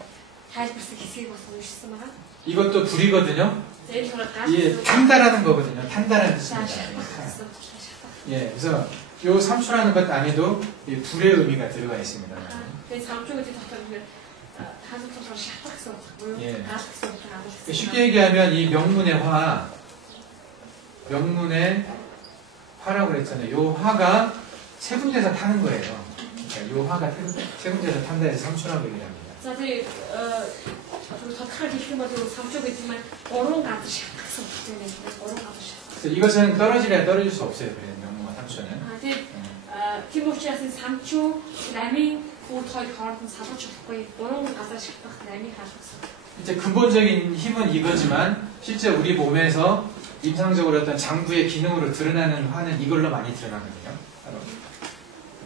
тайлбарсан хэсгийг бас уншсан байгаа. 이것도 불이거든요. За энэ болохоор гал 예, 탄다라는 거거든요. 탄다라는 뜻입니다. шатах. 예, 그래서 요 삼초라는 것 안에도 이 불의 의미가 들어가 있습니다. Тэгээд самчуу гэдэг дотор нь хаалт болохоор шатах гэсэн үг буюу 예. гал гэсэн үг байгаа. 쉽게 얘기하면 이 명문의 화라고 그랬잖아요. 요 화가 세 군데서 타는 거예요. 그러니까 요 화가 세 군데서 탄다 해서 삼초라고 얘기를 합니다. За тэгээд тодорхой хэлэх юм бол самчуу гэдэг нь 3 газар шатах гэсэн үг юм байна. 3 газар шатах. 그래서 이것은 떨어지려 떨어질 수 없어요. 그래요. 명문과 삼초는. Тэгээд тийм учраас энэ самчуу 남ийн үүд хоёр хооронд нь салгаж болохгүй 3 газар шатах 남ийн хаалт. 이제 근본적인 힘은 이거지만 실제 우리 몸에서 임상적으로 어떤 장부의 기능으로 드러나는 화는 이걸로 많이 드러나거든요. 바로.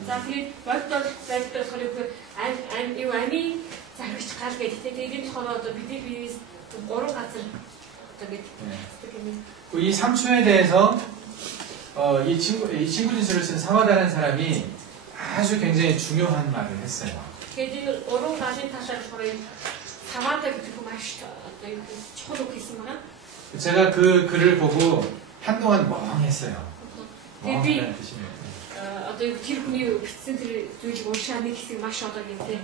За тэгээд бодол зайлтар болохоор амийн захирагч гал гэдэг. Тэгээд энэ болохоор одоо бидний биеэс 3 газар одоо гэдэг. 이 삼초에 대해서 이 친구 진수를 쓴 사와다라는 사람이 아주 굉장히 중요한 말을 했어요. Тэгээд энэ 3 галын талаар болохоор 사와다 гэдэг хүн маш одоо юу чухал үг хэлсэн байгаа. 제가 그 글을 보고 한동안 멍했어요. Тэгээд би 멍하다는 뜻이에요. одоо юу тэр хүний бичсэн тэр зүйлийг уншаад нэг хэсэг маш одоо нэгтэй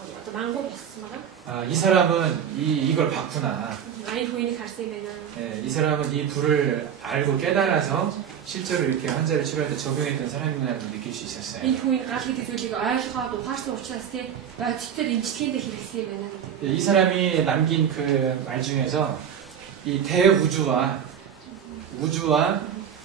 одоо мангуу болсон байгаа. 이 사람은 이걸 봤구나. 아니 부인이 갈수 있는 이 사람은 이 불을 알고 깨달아서 실제로 이렇게 환자를 치료할 때 적용했던 사람이구나 느낄 수 있었어요. 이 부인 가르치 뒤쪽에 ойлгоод ухаарсан учраас те бодитер эмчилгээндээ хэрэгсэн юм байна гэдэг. 이 사람이 남긴 그 말 중에서 이 대우주와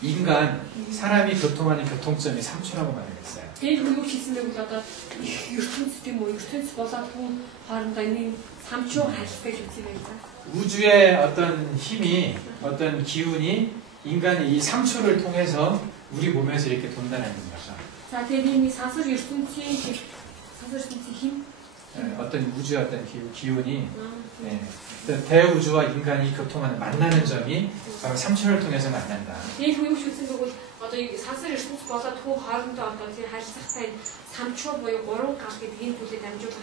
인간, 사람이 교통하는 교통점이 삼초라고 말을 했어요. Тэгээд хүн юу хийсэн бэ гэвэл одоо ертөнц тийм үү ертөнц болоод хүн хоорондоо энэ 삼초 харилцааг үүсгэж байна. 우주의 어떤 힘이, 어떤 기운이 인간의 이 삼초를 통해서 우리 몸에서 이렇게 돈다는 거죠. За тэгээд энэ сансар ертөнцийн 힘 어떤 우주의 어떤 기운이 대우주와 인간이 교통하는 만나는 점이 바로 삼초를 통해서 만난다. Тэгээд хүн юу хийсэн бэ гэвэл одоо сансар ертөнц болоод хүн хоорондоо одоо тийм харилцагтай 삼초 буюу 3 гал гэдэг энэ зүйлийг дамжуулан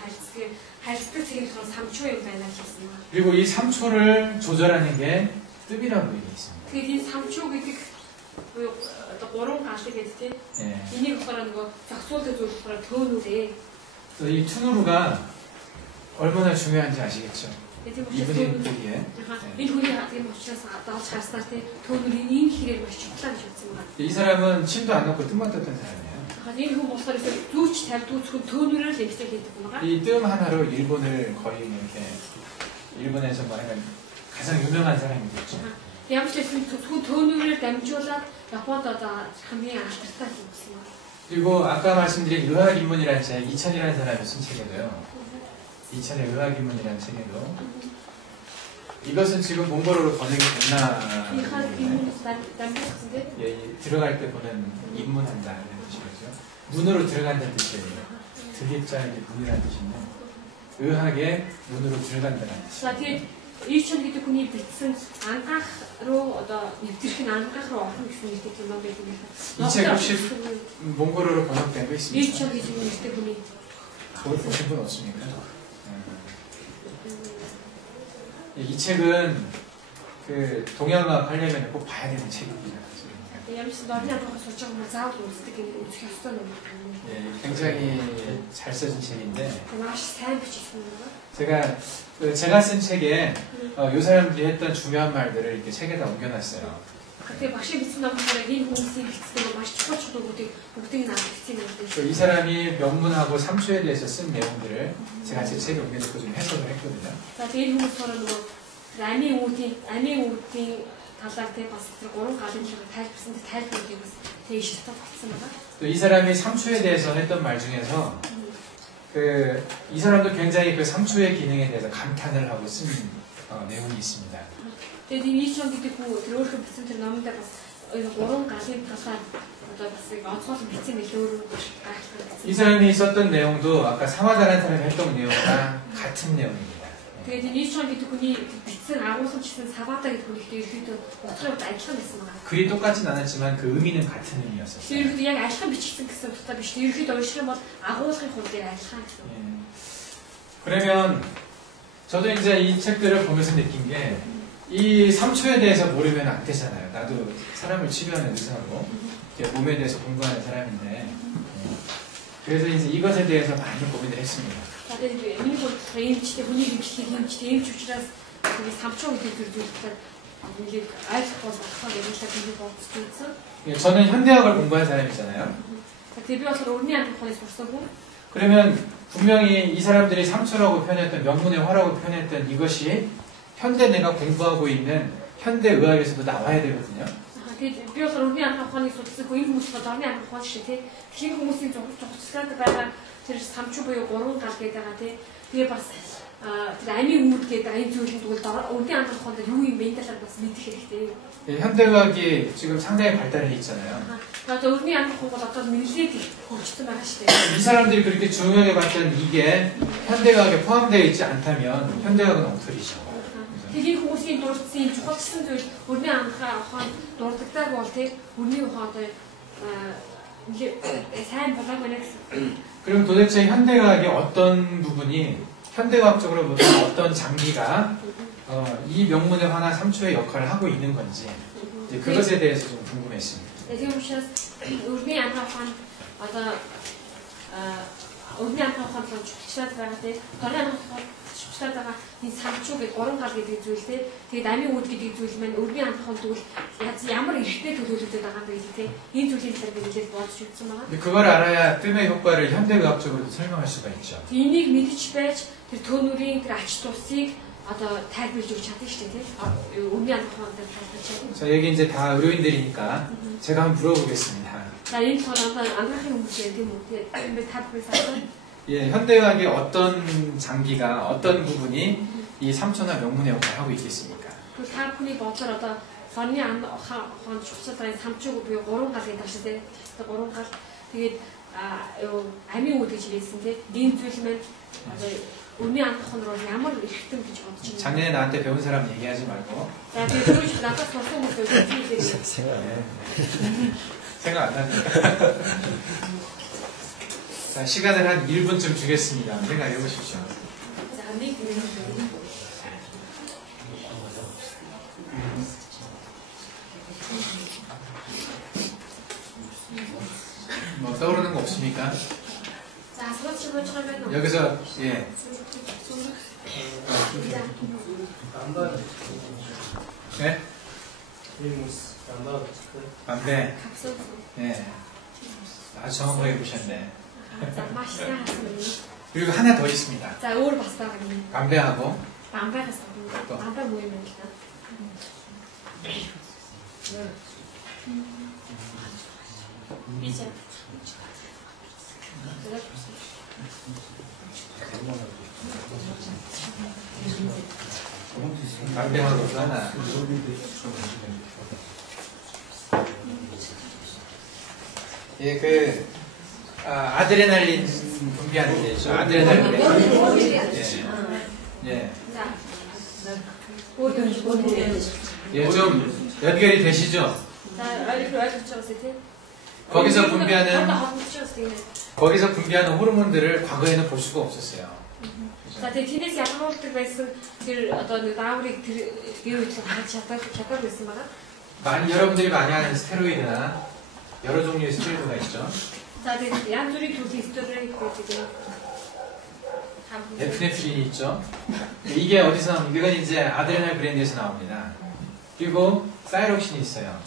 харилцдаг цэгийн болохоор 삼초 юм байна гэсэн юм. 그리고 이 삼초를 조절하는 게 뜸이라고 얘기했습니다. Тэгээд энэ 삼초 гэдэг буюу одоо 3 галыг гэдэг тийм энийг болохоор нөгөө зохицуулдаг зүйл болохоор төөнүүрээ. 이 투누루가 얼마나 중요한지 아시겠죠? Тийм 이분이 보기에. энэ хүний хатгийн учраас даалж харснаар тийм төөнүүрийн энэ хэрэг маш чухал гэж үзсэн байна. 이 사람은 침도 안 넣고 뜸만 떴던 사람이에요. Энэ хүн болохоор зүүч тавьдаг зөвхөн төөнүүрээр л эмчтэй хийдэг юм байна. 이 뜸 하나로 일본을 거의 이렇게 일본에서 말하면 가장 유명한 사람이겠죠. Ямар ч байсан зөвхөн төөнүүрээр дамжуулаад Японд одоо хамгийн алдартай юм гэсэн юм. 그리고 아까 말씀드린 의학인문이라는 책, 이천이라는 사람이 쓴 책에도요. 이천의 의학인문이라는 책에도 이것은 지금 몽골어로 번역이 됐나? 들어갈 때 보는 입문한다 이런 뜻이죠. 문으로 들어간다는 뜻이에요. 들립자에게 문이라는 뜻인데 의학의 문으로 들어간다는 뜻이에요. 이천 гэдэг хүний бичсэн ангаах руу одоо нэвтрэх нь ангаах руу орно гэсэн нэртэй юм байдаг юм байна. 이 책 혹시 몽골어로 번역된 거 있습니까? 이천 гэдэг нэртэй хүний 보신 분 없습니까? 이 책은 그 동양학 하려면 꼭 봐야 되는 책입니다. Ямарч орны амрах сурч байгаа юм заавал үздэг юм үзэх ёстой юм. 예, 굉장히 잘 써진 책인데 Маш сайн бичсэн юм байна. 제가 쓴 책에 요 사람들이 했던 중요한 말들을 이렇게 책에다 옮겨놨어요. Тэгээ багшийн бичсэн номоор энэ хүмүүсийн бичсэн маш чухал зүйлүүдийг бүгдийг нь авчихсан юм байна. 이 사람이 명문하고 삼초에 대해서 쓴 내용들을 제가 제 책에 옮겨놓고 좀 해석을 했거든요. За тэгээ энэ хүмүүс болохоор нөгөө амийн үүдийн талаар тэг бас тэр гурван галын чигээр тайлбарсан тайлбаруудыг бас тэгж татаад болсон байна. 또 이 사람이 삼초에 대해서 했던 말 중에서 이 사람도 굉장히 그 삼초의 기능에 대해서 감탄을 하고 쓴 내용이 있습니다. Тэгээд энэ ичон гэдэг хүн тэр өөрхөн бичсэн тэр номонд бас гурван галын талаар одоо бас онцгой бичсэн мэл өөрөө гайхалтай. 이 사람이 썼던 내용도 아까 사마다라는 사람이 했던 내용과 같은 내용입니다. Тэгээд энэ ичон гэдэг хүний бичсэн агуулсан чигсэн савата гэдэг хүнийхтэй ерөөдөө утгыг адилхан байсан байна. 글이 똑같진 않았지만 그 의미는 같은 의미였어요. Тэр ерөөдөө яг адилхан бичсэн гэсэн утгатай биш. Ерөөдөө унших юм бол агуулгын хувьд адилхан гэсэн. 그러면 저도 이제 이 책들을 보면서 느낀 게 이 3초에 대해서 모르면 안 되잖아요. 나도 사람을 치료하는 의사고 몸에 대해서 공부하는 사람인데 그래서 이제 이것에 대해서 많이 고민을 했습니다. Тэгээд миний бол эмчтэй хүний эмчлэг эмчтэй эмч учраас тэгээд самчуу гэдэг зүйлээр ингээд ойлгох болохоо гэж би бодож байсан. 저는 현대학을 공부한 사람이잖아요. Тэгээд би болохоор өрний амтханаас сурсан хүн. 그러면 분명히 이 사람들이 삼초라고 표현했던 명문의 화라고 표현했던 이것이 현대 내가 공부하고 있는 현대 의학에서도 나와야 되거든요. Тэгээд би болохоор өрний амтханаас сурсан хүн энэ хүмүүс бол орны амтхан шиг тий. Тэр хүмүүсийн зурцтай байгаа тэр самчуу буюу гурван гал гэдэг байгаа тий. Тэгээ бас тэр амийн үүд гэдэг энэ зүйлүүд бол өрний амтханд юу юм бэ талаар бас мэдэх хэрэгтэй. 현대의학이 지금 상당히 발달해 있잖아요. одоо өрний амтхан бол одоо нэлээд хөгжсөн байгаа шүү дээ. 이 사람들이 그렇게 중요하게 봤던 이게 현대의학에 포함되어 있지 않다면 현대의학은 엉터리죠. Тэгээд хүмүүсийн дурдсан чухалчсан зүйл өрний амтхан дурддаг бол тий өрний ухаанд 이게 сайн болоогүй нэ гэсэн. 그럼 도대체 현대의학의 어떤 부분이 현대의학적으로 보면 어떤 장기가 이 명문의 화나 3초의 역할을 하고 있는 건지 이제 그것에 대해서 좀 궁금했습니다. Тийм учраас өрний амтхан одоо өрний амтхан бол чухалчаад байгаа тий. Орны амтхан чухалчаад байгаа энэ самчуу гэдэг гурван гал гэдэг зүйлтэй. Тэгээд амийн үүд гэдэг зүйл маань өрний амтхан тэгвэл ямар эрхтэй төлөвлөгдөд байгаа юм бэ тий. Энэ зүйлийн талаар би нэлээд бодож үзсэн байгаа. 그걸 알아야 뜸의 효과를 현대의학적으로 설명할 수가 있죠. Энийг мэдж байж тэр төөнүүрийн тэр ач тусыг одоо тайлбарлаж өгч чадна шүү дээ тий. Өрний амтханд тайлбарлаж чадна. 자, 여기 이제 다 의료인들이니까 제가 한번 물어보겠습니다. За энэ болохоор анхаарахын хүмүүс тийм үү тий. энэ тайлбарласан. 예, 현대의학의 어떤 장기가 어떤 부분이 이 3초나 명문의 역할을 하고 있겠습니까? 그 та бүхний бодлоор одоо хорны хонд чухалчаад байгаа самчууг буюу гурван гал гэдэг шүү дээ. Гурван гал тэгээд амийн үүд гэж хэлсэн тий. Энэ зүйл маань одоо өрний амтхан руу ямар эрхтэн гэж бодож байна. 작년에 나한테 배운 사람 얘기하지 말고. За тэгээд түрүүч надад сурсан хүмүүс 생각 안 나니까. 자, 시간을 한 1분쯤 주겠습니다. 생각해 보십시오. 자, 네. 뭐 떠오르는 거 없습니까? 자, 소리치고 처음에 여기서 예. 네? 담배. 예. 아주 정확하게 보셨네. 자, 맛있다. 그리고 하나 더 있습니다. 자, 오를 봤다. 담배하고 담배가 또 담배 모이면 일단. 이제 담배하고 또 하나. 예, 그 아드레날린 분비하는 데 있죠. 아드레날린. 예. 자, 예, 좀 연결이 되시죠? 자, 알고 알고 쳤을 때. 거기서 분비하는 거기서 분비하는 호르몬들을 과거에는 볼 수가 없었어요. За тэгээ тиймээс ялгуулдаг байсан тэр одоо нэг дааврыг тэр үед харж чаддаг байсан байгаа. 여러분들이 많이 아는 스테로이드나 여러 종류의 스테로이드가 있죠. За тэгээд янз бүрийн төрлийн стероид байдаг. 에프네프린이 있죠. 이게 어디서 나옵니까? 이건 이제 아드레날 그랜드에서 나옵니다. 그리고 사이록신이 있어요.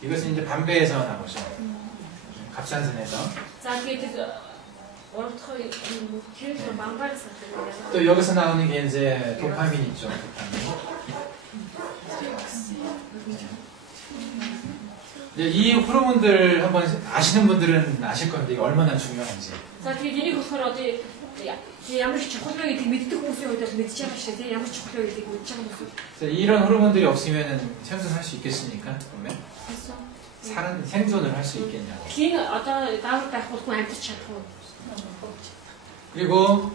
이것은 이제 밤배에서 나오죠. 갑산선에서. За тэгээд ордохой тэр бамбарс гэдэг. 또 여기서 나오는 게 이제 도파민 있죠. 도파민. 이제 이 호르몬들 한번 아시는 분들은 아실 겁니다. 이게 얼마나 중요한지. За тэгээд энийг болохоор одоо ямар ч чухал вэ гэдгийг мэддэг хүмүүсийн хувьд бол мэдчихэж байгаа шүү дээ. Ямар ч чухал вэ гэдгийг мэдж байгаа хүмүүс. 이런 호르몬들이 없으면 생존할 수 있겠습니까? 그러면 생존을 할 수 있겠냐고. Тийм одоо даавар байхгүй амьдарч чадах уу? 그리고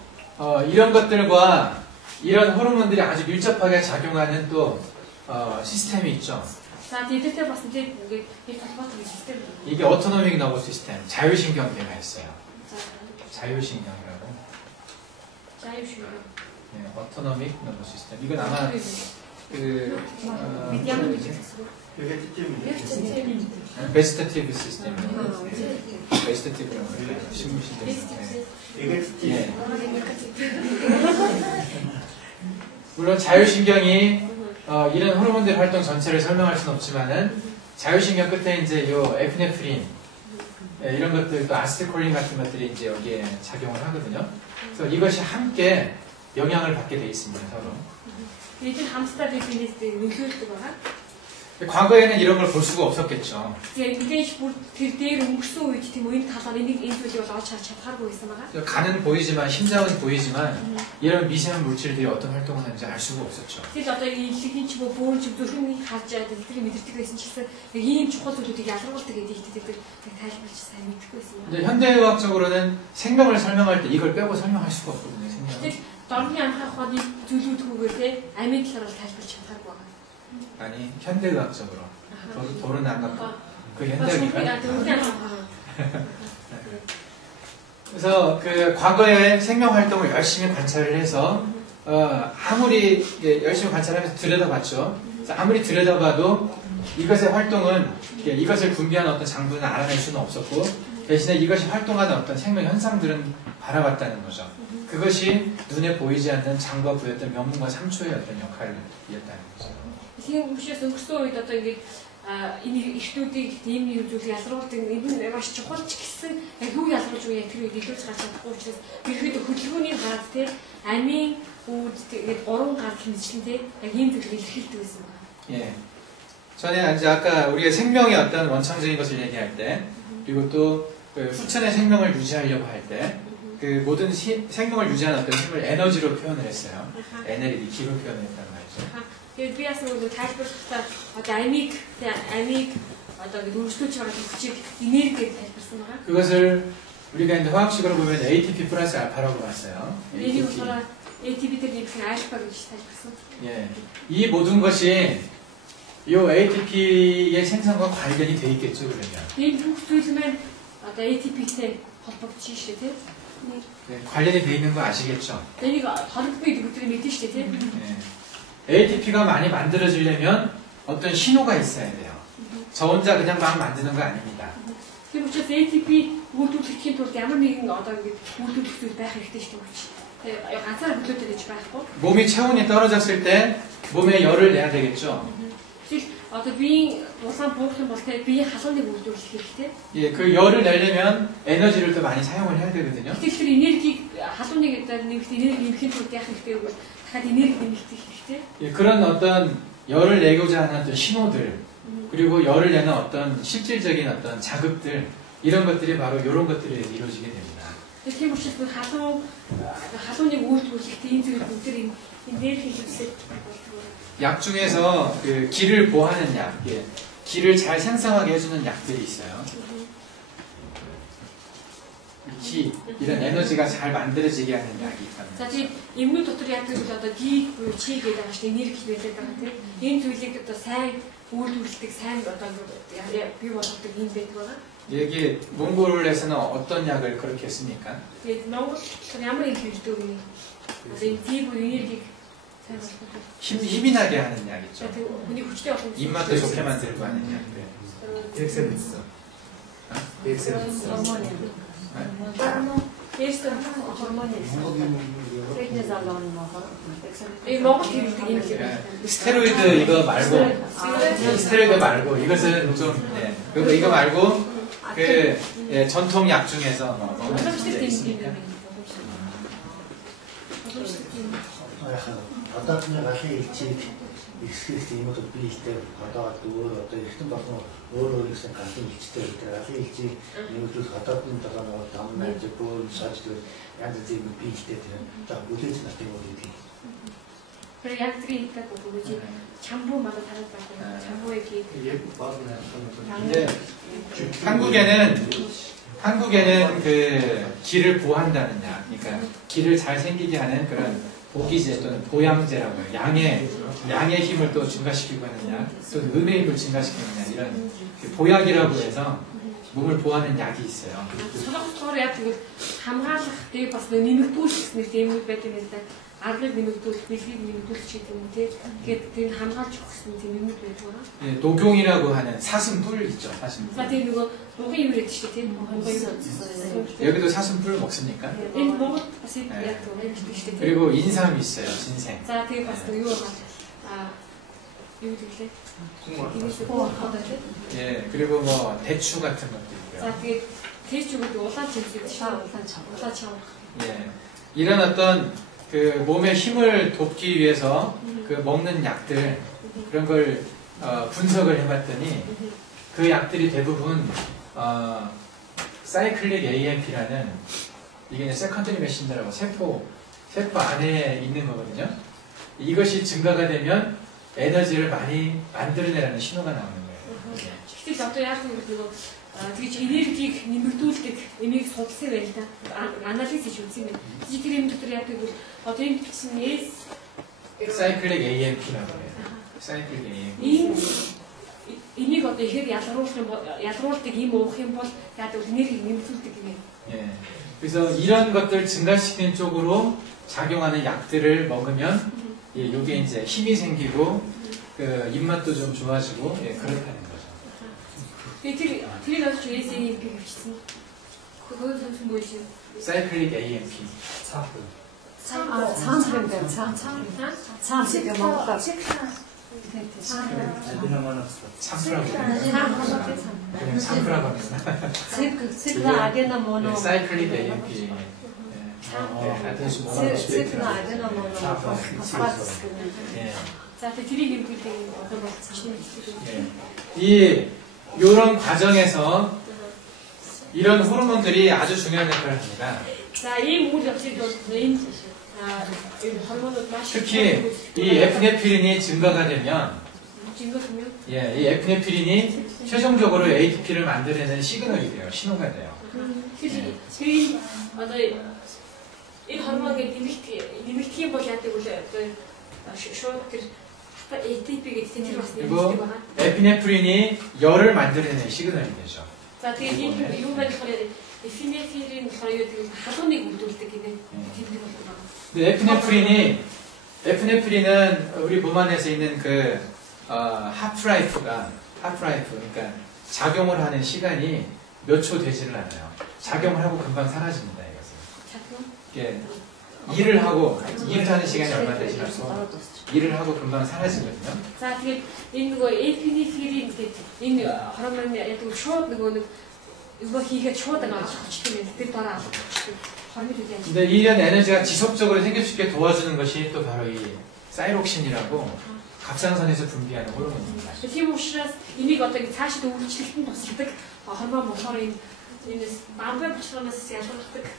이런 것들과 이런 호르몬들이 아주 밀접하게 작용하는 또 시스템이 있죠. За тэдэртэй бас нэг ингээд их холбоотой систем. 이게 오토노믹 너버 시스템, 자율신경계가 있어요. 자율신경이라고. 자율신경. 네, 오토노믹 너버 시스템. 이건 아마 베지터티브 시스템이에요. 베지터티브라고 해요. 식물신경. 예. 물론 자율신경이 이런 호르몬들 활동 전체를 설명할 수는 없지만은 자율신경 끝에 이제 요 에피네프린 이런 것들 또 아세틸콜린 같은 것들이 이제 여기에 작용을 하거든요. 그래서 이것이 함께 영향을 받게 돼 있습니다, 서로. 과거에는 이런 걸 볼 수가 없었겠죠. 간은 보이지만 심장은 보이지만 이런 미세한 물질들이 어떤 활동을 하는지 알 수가 없었죠. 현대의학적으로는 생명을 설명할 때 이걸 빼고 설명할 수가 없거든요. 아니 현대의학적으로 돌은 안 갖고 그 현대의학. 그래서 그 과거의 생명 활동을 열심히 관찰을 해서 아무리 열심히 관찰하면서 들여다봤죠. 아무리 들여다봐도 이것의 활동은 이것을 분비하는 어떤 장부는 알아낼 수는 없었고 대신에 이것이 활동하는 어떤 생명 현상들은 바라봤다는 거죠. 그것이 눈에 보이지 않는 장과 부였던 명문과 3초의 어떤 역할을 이었다는 거죠. Тийм учраас өнгөрсөн үед одоо ингээд энэ эртүүдийг ийм нэг зүйл ялруулдаг энэ маш чухал ч гэсэн яг юу ялруулж байгаа тэр үед илүүж гарч чадахгүй учраас ерөөдөө хөдөлгөөний гараад те амийн үүд тэгээд 3 гар хэмжлэн те яг ийм зүйл илэрхийлдэг байсан байна. 예. 전에 이제 아까 우리가 생명의 어떤 원천적인 것을 얘기할 때 그리고 또 그 후천의 생명을 유지하려고 할 때 그 모든 생명을 유지하는 어떤 힘을 에너지로 표현을 했어요. 에너지, 기로 표현을 했단 말이죠. Тэгээд би яасан үг тайлбарлахдаа одоо амиг одоо дөрвөлтөж байгаа хүчийг энергиэд тайлбарсан байгаа. 그것을 우리가 이제 화학식으로 보면 ATP 플러스 알파라고 봤어요. ATP. ATP들 입힌 알파 гэж тайлбарсан. 예. 이 모든 것이 이 ATP의 생성과 관련이 돼 있겠죠, 그러면. 이 бүх зүйлмен одоо ATPтэй холбогдож шүү дээ, тийм. 네, 관련이 돼 있는 거 아시겠죠? энийг холбогддог гэдгийг мэдэн шүү дээ, тийм. ATP가 많이 만들어지려면 어떤 신호가 있어야 돼요. 저 혼자 그냥 막 만드는 거 아닙니다. Тийм учраас ATP үйлдвэрлэхийн тулд ямар нэгэн одоо ингэ үйлдвэрлэх зүйл байх хэрэгтэй шүү дээ. ганцаараа хөдөлгөж гэж байхгүй. 몸이 체온이 떨어졌을 때 몸에 열을 내야 되겠죠. Тэгэл одоо биеийн улаан буурах юм бол тэ биеийн халууныг үйлдвэрлэх хэрэгтэй. 예, 그 열을 내려면 에너지를 또 많이 사용을 해야 되거든요. Тэгэхээр тэр энергийг халууныг нэмэх энерги нэмэхийн тулд яах хэрэгтэй вэ? дахиад энерги нэмэх хэрэгтэй. 예, 그런 어떤 열을 내고자 하는 어떤 신호들 그리고 열을 내는 어떤 실질적인 어떤 자극들 이런 것들이 바로 이런 것들이 이루어지게 됩니다. Тийм учраас халууныг үйлдвэрлэх ийм зүйл бүгд энерги хэрэгсэл 약 중에서 그 기를 보하는 약, 예, 기를 잘 생성하게 해주는 약들이 있어요. 기, 이런 에너지가 잘 만들어지게 하는 약이 있답니다. За тийм эмнүү дотор яг тэр одоо 기 буюу чи гэдэг ааш энерги байдаг байгаа тийм. Энэ зүйлийг одоо сайн үйлдвэрлэдэг, сайн одоо бий болгодог юм байдаг байгаа. 여기 몽골에서는 어떤 약을 그렇게 씁니까? Тэгээд Монгол ямар их хэлдэг вэ? Тэгээд тийм энергийг сайн болгох. 힘이 나게 하는 약 있죠. Тэгээд хүний хүчтэй болох юм. 입맛도 좋게 만들고 하는 약. 엑셀 있어. 엑셀 있어. Eerste Hormoon is. Prednisolone 먹어. 이 Монгол хэлдэг юм шиг. 스테로이드 이거 말고 스테로이드 말고 이것은 좀 이거 말고 그 전통 약 중에서 먹는 게 있습니다. Одоо энэ галын элчийг ихсэх юмуд биетэй одоо өөр эртэн болон өөр гэсэн галын элчтэй гэдэг галын элчийг нэмэгдүүлэх одоо энэ дам найз бүр сажд янз бүрийн биетэй тэр за бүлээж нарт юм уу гэдэг. 그리고 약들이 있다고 그러지. 잠보 마다 다르다고. 잠보의 기. 근데 한국에는 그 기를 보한다는 약, 그러니까 기를 잘 생기게 하는 그런 보기제 또는 보양제라고 해요. 양의 힘을 또 증가시키고 하는 약, 또 음의 힘을 증가시키는 약, 이런 보약이라고 해서 몸을 보하는 약이 있어요. 서적으로 яг тэгвэл хамгаалах дээр бас нэмэгдүүлэх гэсэн нэг юм байдаг юм да. Аргыг нэмэгдүүлэх, бэлгийг нэмэгдүүлэх гэдэг юм тий. Тэгээд тэр хамгаалж өгөх гэсэн тийм юм байдаг. 예, 녹용이라고 하는 사슴뿔 있죠, 사슴뿔. Тэгээд нөгөө дугын юм гэдэг чинь тий. 여기도 사슴뿔 먹습니까? Энэ Монгол бас яг тэгвэл шүү дээ. 그리고 인삼이 있어요, 진생. За тэгээд бас юу юу гэвэл 예, 그리고 뭐 대추 같은 것도 있고요. За тэгээд 대추도 улаан чимсэг улаан чам. 예, 이런 어떤 그 몸의 힘을 돕기 위해서 그 먹는 약들 그런 걸 분석을 해봤더니 그 약들이 대부분 사이클릭 AMP라는 이게 이제 세컨더리 메신저라고 세포 안에 있는 거거든요. 이것이 증가가 되면 에너지를 많이 만들어내라는 신호가 나오는 거예요. Гэтэл одоо яг нөгөө тэгж энергийг нэмэгдүүлдэг энийг судалсан байл та. Анализ хийж үзсэн юм. Тэр юм дотор яг тэгвэл одоо энэ бичсэн 사이클릭 AMP라고 해요. 사이클릭 AMP. энийг одоо ихээр ялгаруулдаг юм уух юм бол яг энергийг нэмэгдүүлдэг юм. 예. 그래서 이런 것들 증가시키는 쪽으로 작용하는 약들을 먹으면 예, 이게 이제 힘이 생기고 그 입맛도 좀 좋아지고 예, 그렇다는 거죠. тэрийг авч AMP бичсэн. 그거 선수 뭐지? 사이클릭 AMP. 참새가 먹다. 참프라고 그냥 참프라고 합니다. цикл라 아데나 모노. 사이클릭 AMP. 하여튼 цикл라 아데나 모노. 예. 자, тэрийг нэмэгдүүлдэг одоо болчихсон. 이 이런 과정에서 이런 호르몬들이 아주 중요한 역할을 합니다. 자, 이 모든 것들이 이 호르몬을 특히 이 에피네프린이 증가가 되면 증가되면 예, 이 에피네프린이 최종적으로 ATP를 만들어내는 시그널이 돼요. 신호가 돼요. 그래서 одоо 이 호르몬이 нэмэгдэх бол яадаг вэ? одоо шууд тэр ATP гэдэг тэр бас 그리고 нэмэгдэх байгаа. 에피네프린이 열을 만들어내는 시그널이 되죠. За тэгээд юу байх вэ? 에피네프린 болохоор юу гэдэг халууныг үлдүүлдэг гэдэг тэмдэг болдог байна. 에피네프린은 우리 몸 안에서 있는 그 하프라이프가 그러니까 작용을 하는 시간이 몇 초 되지를 않아요. 작용을 하고 금방 사라집니다. 이것은. 일을 하는 시간이 얼마 되지 않고 일을 하고 금방 사라지거든요. За тэгээд энэ нөгөө эпинефрин гэдэг энэ хормон яг шууд нөгөө 이거 хийхэд шууд авчихдаг юм. тэр дараа авчихдаг. 근데 이런 에너지가 지속적으로 생길 수 있게 도와주는 것이 또 바로 이 사이록신이라고 갑상선에서 분비하는 호르몬입니다. Тийм учраас энийг одоо цаашид өөрчлөлтөнд тусалдаг хормон болохоор энэ бамбай булчирнаас ялгардаг.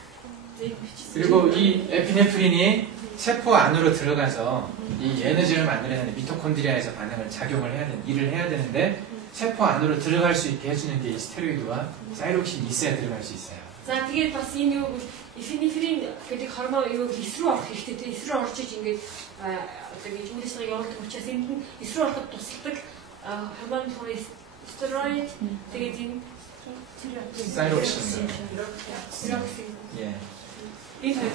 그리고 이 에피네프린이 세포 안으로 들어가서 이 에너지를 만들어내는 미토콘드리아에서 일을 해야 되는데 세포 안으로 들어갈 수 있게 해주는 게 이 스테로이드와 사이록신이 있어야 들어갈 수 있어요. За тэгээд бас энэ юу эфинефрин гэдэг хормон юу эсрүү орох хэрэгтэй тийм эсрүү орж иж ингээд одоо гэж үйлчлэг явуулдаг учраас энд нь эсрүү ороход тусалдаг хормон стероид тэгээд энэ 사이록신. 지락생. 예. 이 잘.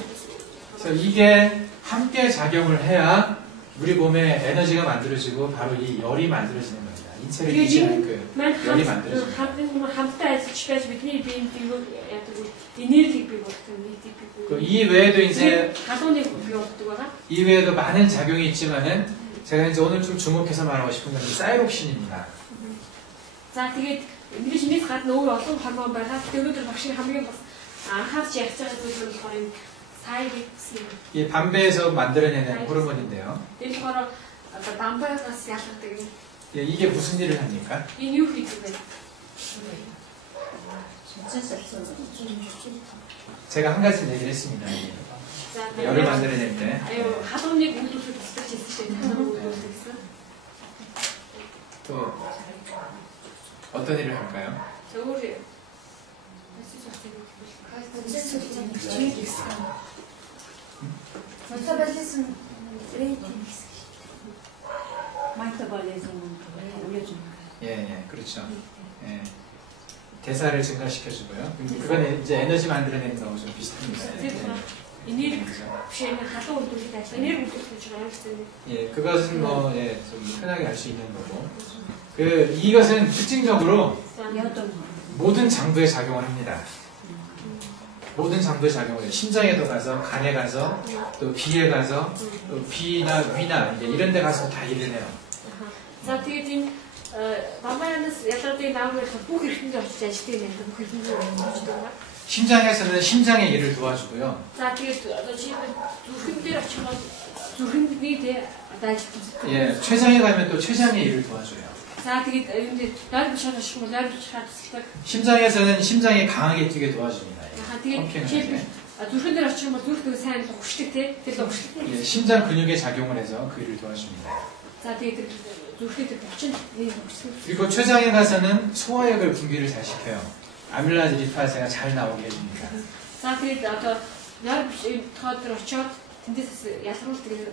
그래서 이게 함께 작용을 해야 우리 몸에 에너지가 만들어지고 바로 이 열이 만들어지는 겁니다. 인체를 유지하는 그 열이 만들어집니다. хамттай ажиллаж байж бидний биеийн яадаг энергийг бий болгох юм. 이 외에도 이제 가동력 бий болгодог байгаа. 이 외에도 많은 작용이 있지만은 제가 이제 오늘 좀 주목해서 말하고 싶은 건 이 사이록신입니다. За тэгээд мэдээж нэг гадна өөр олон гормон байгаа. Тэгээд өнөөдөр багшийн хамгийн бас анхаарч ярьж байгаа зүйл нь болохоор энэ 사이록신. 이 밤배에서 만들어내는 호르몬인데요. Энэ болохоор одоо дамбайгаас ялгардаг юм. 예, 이게 무슨 일을 합니까? Энэ юу хийдэг вэ? 제가 한 가지 얘기를 했습니다. За 열을 만들어낼 때 аюу хадууныг үүдүүлэх тусдагч хэлсэн шүү дээ. хадуун үүдүүлдэг гэсэн. 또 어떤 일을 할까요? За өөр 예, 예, 그렇죠. 예. 대사를 증가시켜주고요. 그건 이제 에너지 만들어내는 거하고 좀 비슷합니다. энерги бишээ хадуун үүдүүлэх ажил энерги үүдүүлэх гэж байгаа юм шүү. 예, 그것은 뭐 예, 좀 편하게 할 수 있는 거고. 이것은 특징적으로 모든 장부에 작용을 합니다. 모든 장부에 작용을 해요. 심장에도 가서, 간에 가서, 또 비에 가서, 또 비나 위나 이제 이런 데 가서 다 일을 해요. За тэгээд энэ бамбаянаас ялгаатай нааврах бүх эрхтэнд очиж ажилладаг юм байна. Бүх эрхтэнд очиж байгаа. 심장에서는 심장의 일을 도와주고요. За тэгээд одоо чи зүрхэн дээр очиход зүрхэндний тэ одоо ажиллаж. 예, 췌장에 가면 또 췌장의 일을 도와줘요. За тэгээд энэ нойр бишаад очих бол нойр бишаад тусдаг. 심장에서는 심장이 강하게 뛰게 도와줍니다. Тэгээд жишээлбэл зүрхэн дээр очих юм бол зүрх төгөө сайн ухшдаг тэ. Тэр л ухшдаг. 예, 심장 근육에 작용을 해서 그 일을 도와줍니다. За тэгээд зүрхний тэр хүчин нэг ухшдаг. 그리고 췌장에 가서는 소화액을 분비를 잘 시켜요. 아밀라즈 리파세가 잘 나오게 해줍니다. За тэгээд одоо нойр бишаад дээр очиод тэндээс ялгаруулдаг.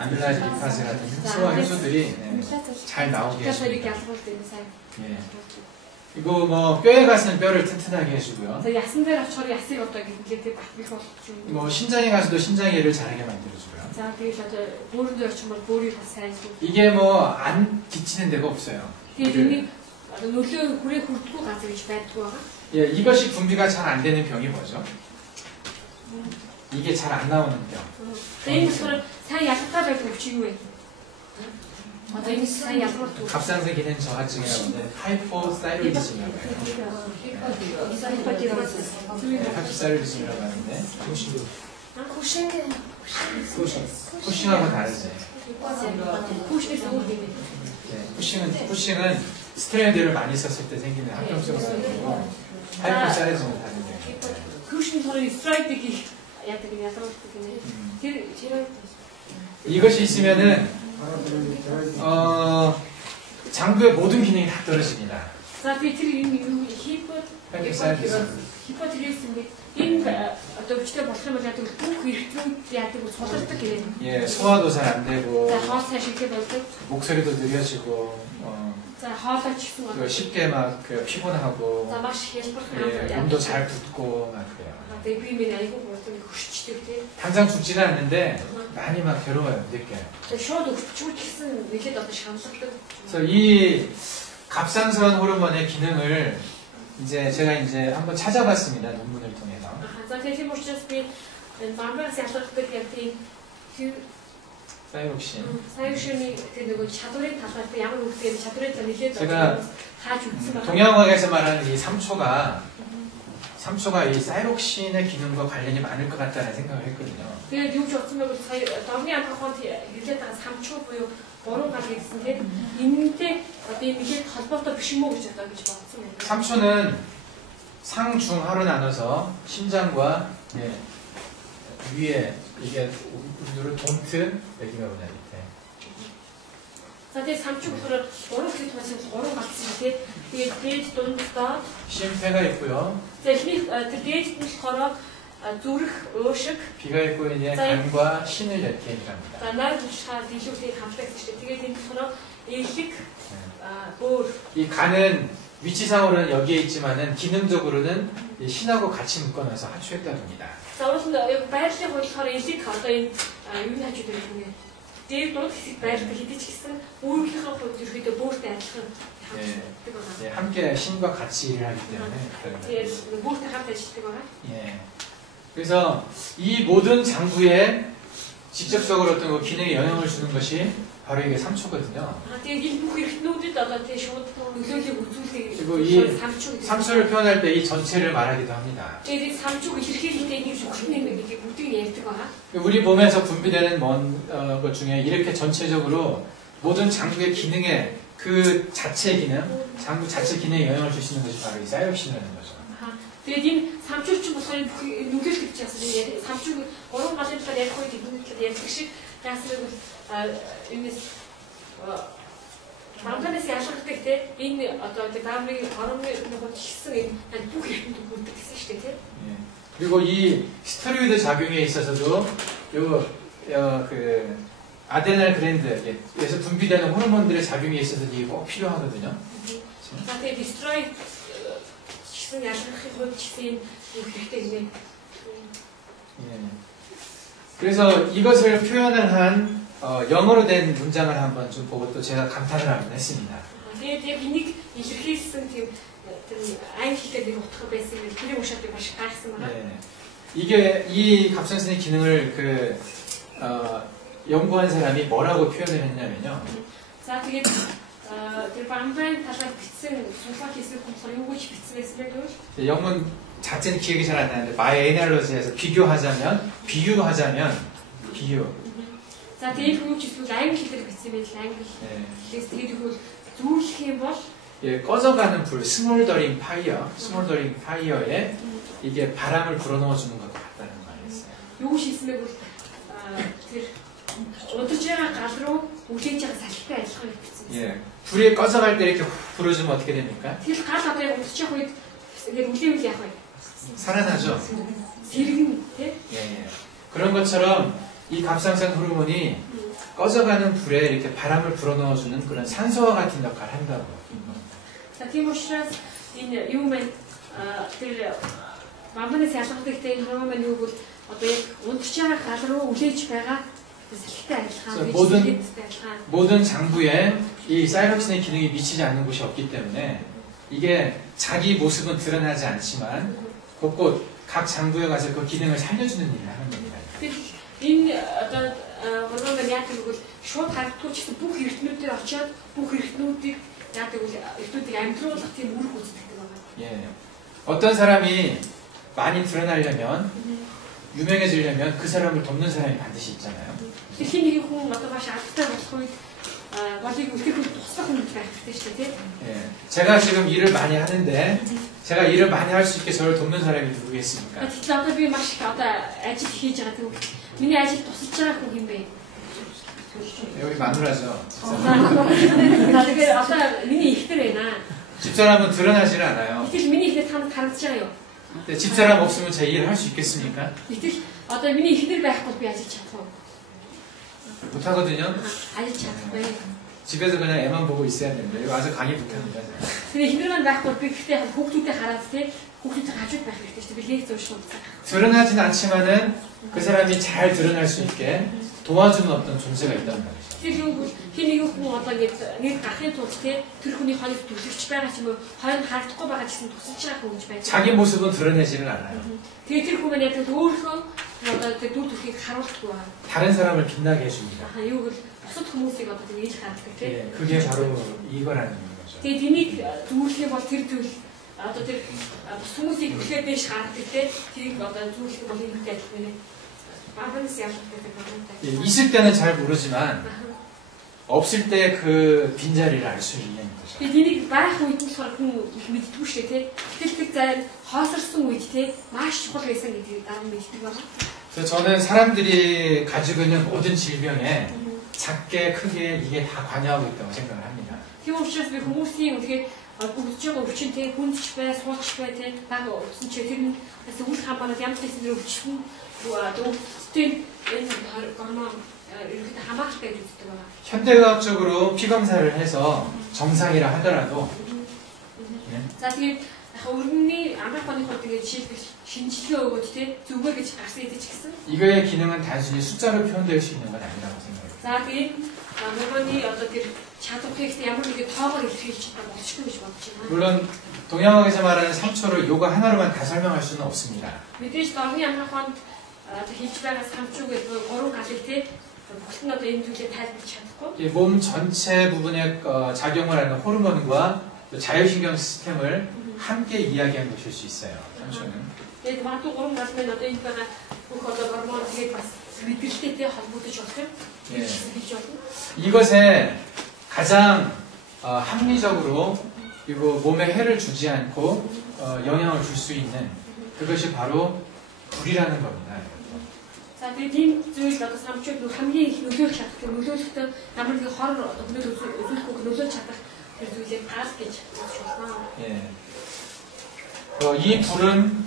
아밀라즈 리파세 같은 소화 효소들이 잘 나오게 해줍니다. 예. 그리고 뭐 뼈에 가서는 뼈를 튼튼하게 해주고요. За ясан дээр очихоор ясыг одоо гэдэг бих болгож юм. 뭐 심장에 가서도 심장의 일을 잘하게 만들어주고요. За тэгээд одоо бөөрөн дээр очих юм бол бөөрийг бас сайн зүг. 이게 뭐 안 지치는 데가 없어요. Тэгээд энэ одоо нөлөө хүрээ хүрдэггүй газар гэж байдгүй байгаа. 예, 이것이 분비가 잘 안 되는 병이 뭐죠? 이게 잘 안 나오는 병. За энэ болохоор сайн ялгартай байдаг өвч юу вэ? Одоо энэ сайн ялгартай. 갑상선 기능 저하증이라고 하는데 하이포사이로이디즘이라고 해요. 하이포사이로이디즘이라고 하는데 푸싱하고 다르지. Хүүшнээс өөр юм. 예, 푸싱은 스테로이드를 많이 썼을 때 생기는 합병증을 쓰고 하이포사이로이디즘은 다른데. Хүүшний болохоор стероидыг яадаг юм ялгартай гэнэ. Тэр 이것이 있으면은 장부의 모든 기능이 다 떨어집니다. За би тэр юм хипотиризм энэ одоо өвчтэй болох юм бол яадаг бүх эрхтнүүд яадаг сулардаг гэнэ. 예, 소화도 잘 안 되고 За хоол сайн шилдэг болдог. 목소리도 느려지고 За хоолой ч гэсэн 그 쉽게 막 피곤하고 за маш хэлбэр 예, 몸도 잘 붓고 막 그래요. тэгээд би минь айгүй болдог хөшчдөг тий. 당장 죽지는 않는데 많이 막 괴로워요, 느껴요. Тэгээд шууд өвчгүй гэсэн нэгэд одоо шаналдаг. 그래서 이 갑상선 호르몬의 기능을 이제 제가 이제 한번 찾아봤습니다, 논문을 통해서. За тийм учраас би бамбаас ялгардаг яг тийм 사이록신. 사이록신이 그 нөгөө чадварыг талаар би ямар үгтэй чадварыг нэлээд 제가 хааж үзсэн байна. 동양학에서 말하는 이 3초가 이 사이록신의 기능과 관련이 많을 것 같다는 생각을 했거든요. Тэгээд юу ч утсан байвал сая домны анхаарал хэлээд байгаа 3 буюу 3 гал гэсэн тийм энэнтэй одоо энэ нэлээд холбоотой биш юм уу гэж одоо гэж бодсон байна. 3초는 상중하로 나눠서 심장과 예, 위에 이게 우리로 돈트 여기가 뭐냐 밑에. За тэгээд 3 болохоор 3 гэхэд бас 3 гал тийм тэгээд дээд дундаа 심폐가 있고요. за эхний тэр дээдд нь болохоор зүрх, уушиг, 비가 있고 이제 간과 신을 이렇게 얘기합니다. за нойр булшаа дийлүүтэй хамтлагч шүү дээ. Тэгээд энэ болохоор элэг, бөөр. 이 간은 위치상으로는 여기에 있지만은 기능적으로는 이 신하고 같이 묶어놔서 하초했다입니다. За уул нь яг байрлалын хуулиар элэг одоо энэ юуны хажууд байх юм бэ? Дээр дунд хэсэг байрлал хэдий ч гэсэн өөрийнхөө хувьд ерөөдөө бөөртэй адилхан хамтдаг байгаа. 예, 함께 신과 같이 일을 하기 때문에 그런 거예요. Тэгээд бөөртэй хамт ажилладаг байгаа. 예. 그래서 이 모든 장부에 직접적으로 어떤 그 기능에 영향을 주는 것이 바로 이게 삼초거든요. Тэгээд энэ бүх эрхтнүүдэд одоо тийм шууд нөлөөллийг 그리고 이 үзүүлдэг самчуу гэдэг. 삼초를 표현할 때 이 전체를 말하기도 합니다. Тэгээд самчууг илэрхийлэхдээ нэг бүхний нэг бүгдийг ярьдаг байгаа. 우리 몸에서 분비되는 것 중에 이렇게 전체적으로 모든 장부의 기능에 그 자체 기능, 장부 자체 기능에 영향을 주시는 것이 바로 이 사이록신이라는 거죠. Тэгээд энэ самчууч нь болохоор бүх нөлөөлөлт гэж яасан самчууг гурван галын талаар ярих үед энэ ярьдаг шиг яасан энэс Манданаас ялгагддаг те энэ одоо даамын орны нэг хийсэн энэ бүх эрдэнэт бүрддэг гэсэн шүү дээ те. 그리고 이 스테로이드 작용에 있어서도 그 아데날 그랜드에서 분비되는 호르몬들의 작용에 있어서 이게 꼭 필요하거든요. За тэгээд стероид гэсэн ялгахын хувьд ч гэсэн бүх хэрэгтэй юм. 그래서 이것을 표현을 한 영어로 된 문장을 한번 좀 보고 또 제가 감탄을 한번 했습니다. Тэгээд яг энийг илэрхийлсэн тийм англи хэлээр нэг утга байсан юм. тэрийг уушаад маш гайхсан байна. 이게 이 갑상선의 기능을 연구한 사람이 뭐라고 표현을 했냐면요. За тэгээд тэр бамбайн талаар бичсэн судалгаа хийсэн хүмүүс юу гэж бичсэн байсан бэ гэвэл 영문 자체는 기억이 잘 안 나는데 마의 에날로지에서 비교하자면 비유. За тэгээд хүмүүс зүйл англи хэлээр бичсэн байл англи. Тэгээд тэгвэл зөвлөх юм бол 예, 꺼져가는 불, 스몰더링 파이어에 이게 바람을 불어넣어 주는 것 같다는 말이었어요. юу хийсэн бэ гэвэл тэр удаж байгаа гал руу үлээж байгаа салхитай адилхан гэж бичсэн. 예, 불이 꺼져갈 때 이렇게 불어주면 어떻게 됩니까? Тэр гал одоо яг удаж явах үед ингээд үлээвэл яах вэ? 살아나죠. сэргэн тий? 예. 그런 것처럼 이 갑상선 호르몬이 꺼져가는 불에 이렇게 바람을 불어넣어주는 그런 산소와 같은 역할을 한다고. За тийм учраас энэ юу мэн тэр бамбанаас ялгагддаг энэ хормон юу бол одоо яг удаж байгаа гал руу үлээж байгаа салхитай адилхан. 모든 장부에 이 사이록신의 기능이 미치지 않는 곳이 없기 때문에 이게 자기 모습은 드러나지 않지만 곳곳 각 장부에 가서 그 기능을 살려주는 일을 하는 겁니다. Энэ одоо хормон яг тэгвэл шууд харагдахгүй ч гэсэн бүх эрдэнүүдээр очиод бүх эрдэнүүдийг яг тэгвэл эрдэнүүдийг амьдруулах тийм үр гүйцэтгэдэг байгаа. 예. 어떤 사람이 많이 드러나려면 유명해지려면 그 사람을 돕는 사람이 반드시 있잖아요. Хин нэг хүн одоо маш алдартай болох үед балыг үлдээх туслах хүн байх хэрэгтэй шүү дээ. 예. 제가 지금 일을 많이 하는데 제가 일을 많이 할 수 있게 저를 돕는 사람이 누구겠습니까? Тэгэхээр одоо би маш их одоо ажил хийж байгаа тийм миний ажил тусалж байгаа хүн юм бэ? 우리 마누라죠. Тэгэхээр одоо миний ихтер байна. 집사람은 드러나지를 않아요. Гэтэл миний ихтер танд харагдаж байгаа юу? 근데 집사람 없으면 제 일을 할 수 있겠습니까? Гэтэл одоо миний ихтер байхгүй би ажиллаж чадах уу? 못하거든요. ажиллаж чадахгүй. 집에서 그냥 애만 보고 있어야 되는데 여기 와서 강의 못합니다. Тэгээ ихтер маань байхгүй би гэхдээ хүүхдүүдэд хараад тийм хүүхдүүдэд хажууд байх хэрэгтэй шүү дээ. Би лекц унших юм. 드러나진 않지만은 그 사람이 잘 드러날 수 있게 도와주는 어떤 존재가 있다는 말이죠. Тэр юу хин нэг хүн одоо нэг гарахын тулд тэр хүний хоног төлөвч байгаа ч юм уу хойно харагдахгүй байгаа гэсэн тусалж байгаа хүн гэж байна. 자기 모습은 드러내지를 않아요. Тэгээ тэр хүн яг өөрийнхөө одоо тэр дүр төрхийг харуулдаг байна. 다른 사람을 빛나게 해줍니다. Юу гэвэл бусад хүмүүсийг одоо тэр ил ханддаг тийм. 예, 그게 바로 이거라는 거죠. Тэгээд энийг зөвлөх юм бол тэр зүйл одоо тэр бус хүмүүсийг бүхлээд дэш гаргадаг тийм. Тэрийг одоо зөвлөх бол энэ гэдэг нэ. бамбанаас ялгагддаг байна. 예, 있을 때는 잘 모르지만 없을 때 그 빈자리를 알 수 있는 거죠. Тэгээд энийг байх үед нь болохоор хүн их мэддэггүй шүү дээ тийм. Тэр зайн хоосорсон үед тийм маш чухал байсан гэдгийг дараа нь мэддэг байна. 그래서 저는 사람들이 가지고 있는 모든 질병에 작게 크게 이게 다 관여하고 있다고 생각을 합니다. Тийм учраас би хүмүүсийн үнэхээр бүгдж байгаа өвчнөд хүндч бай, сууч бай тийм баг өвчин ч тэр нь үл хамгаалаад ямар ч зүйл өвчин өвчтөн энэ гормон 이렇게 함학까지 있더라. 현대의학적으로 피 검사를 해서 정상이라 하더라도 За тэгээд өргөний амрахны хувьд тэгээд жишээлбэл шинжилгээ өгөөд тий зүгээр гэж гарсан идэж гисэн. 이거의 기능은 단순히 숫자로 표현될 수 있는 건 아니라고 생각해요. За тэгээд мормоны одоо тэр чадварыг ямар нэгэн тоогоор илэрхийлж чадах болчихгүй гэж бодож байна. 물론 동양어에서 말하는 3초를 요거 하나로만 다 설명할 수는 없습니다. Мэдээж дорны амраханд хийж байгаа самчуу гэдэг 3 галыг тий бүгд нь одоо энэ зүйлээ тайлбарч чадахгүй. 이 몸 전체 부분에 작용을 하는 호르몬과 자율신경 시스템을 함께 이야기한 것일 수 있어요. 3초는. Тэгээд магадгүй 3 гал маань одоо энэ байгаа бүх одоо гормон тэгээд бас мэдрэлтэй холбогдож болох юм. 예. гэж болно. 이것에 가장 합리적으로 그리고 몸에 해를 주지 않고 영향을 줄 수 있는 그것이 바로 불이라는 겁니다. За тэгээд ийм зүйл одоо самчууд хамгийн их нөлөөлж чадах, нөлөөлөхдөө ямар нэгэн хор үзүүлэхгүй нөлөөлж чадах тэр зүйлийг гал гэж бодож байна. 예. 이 불은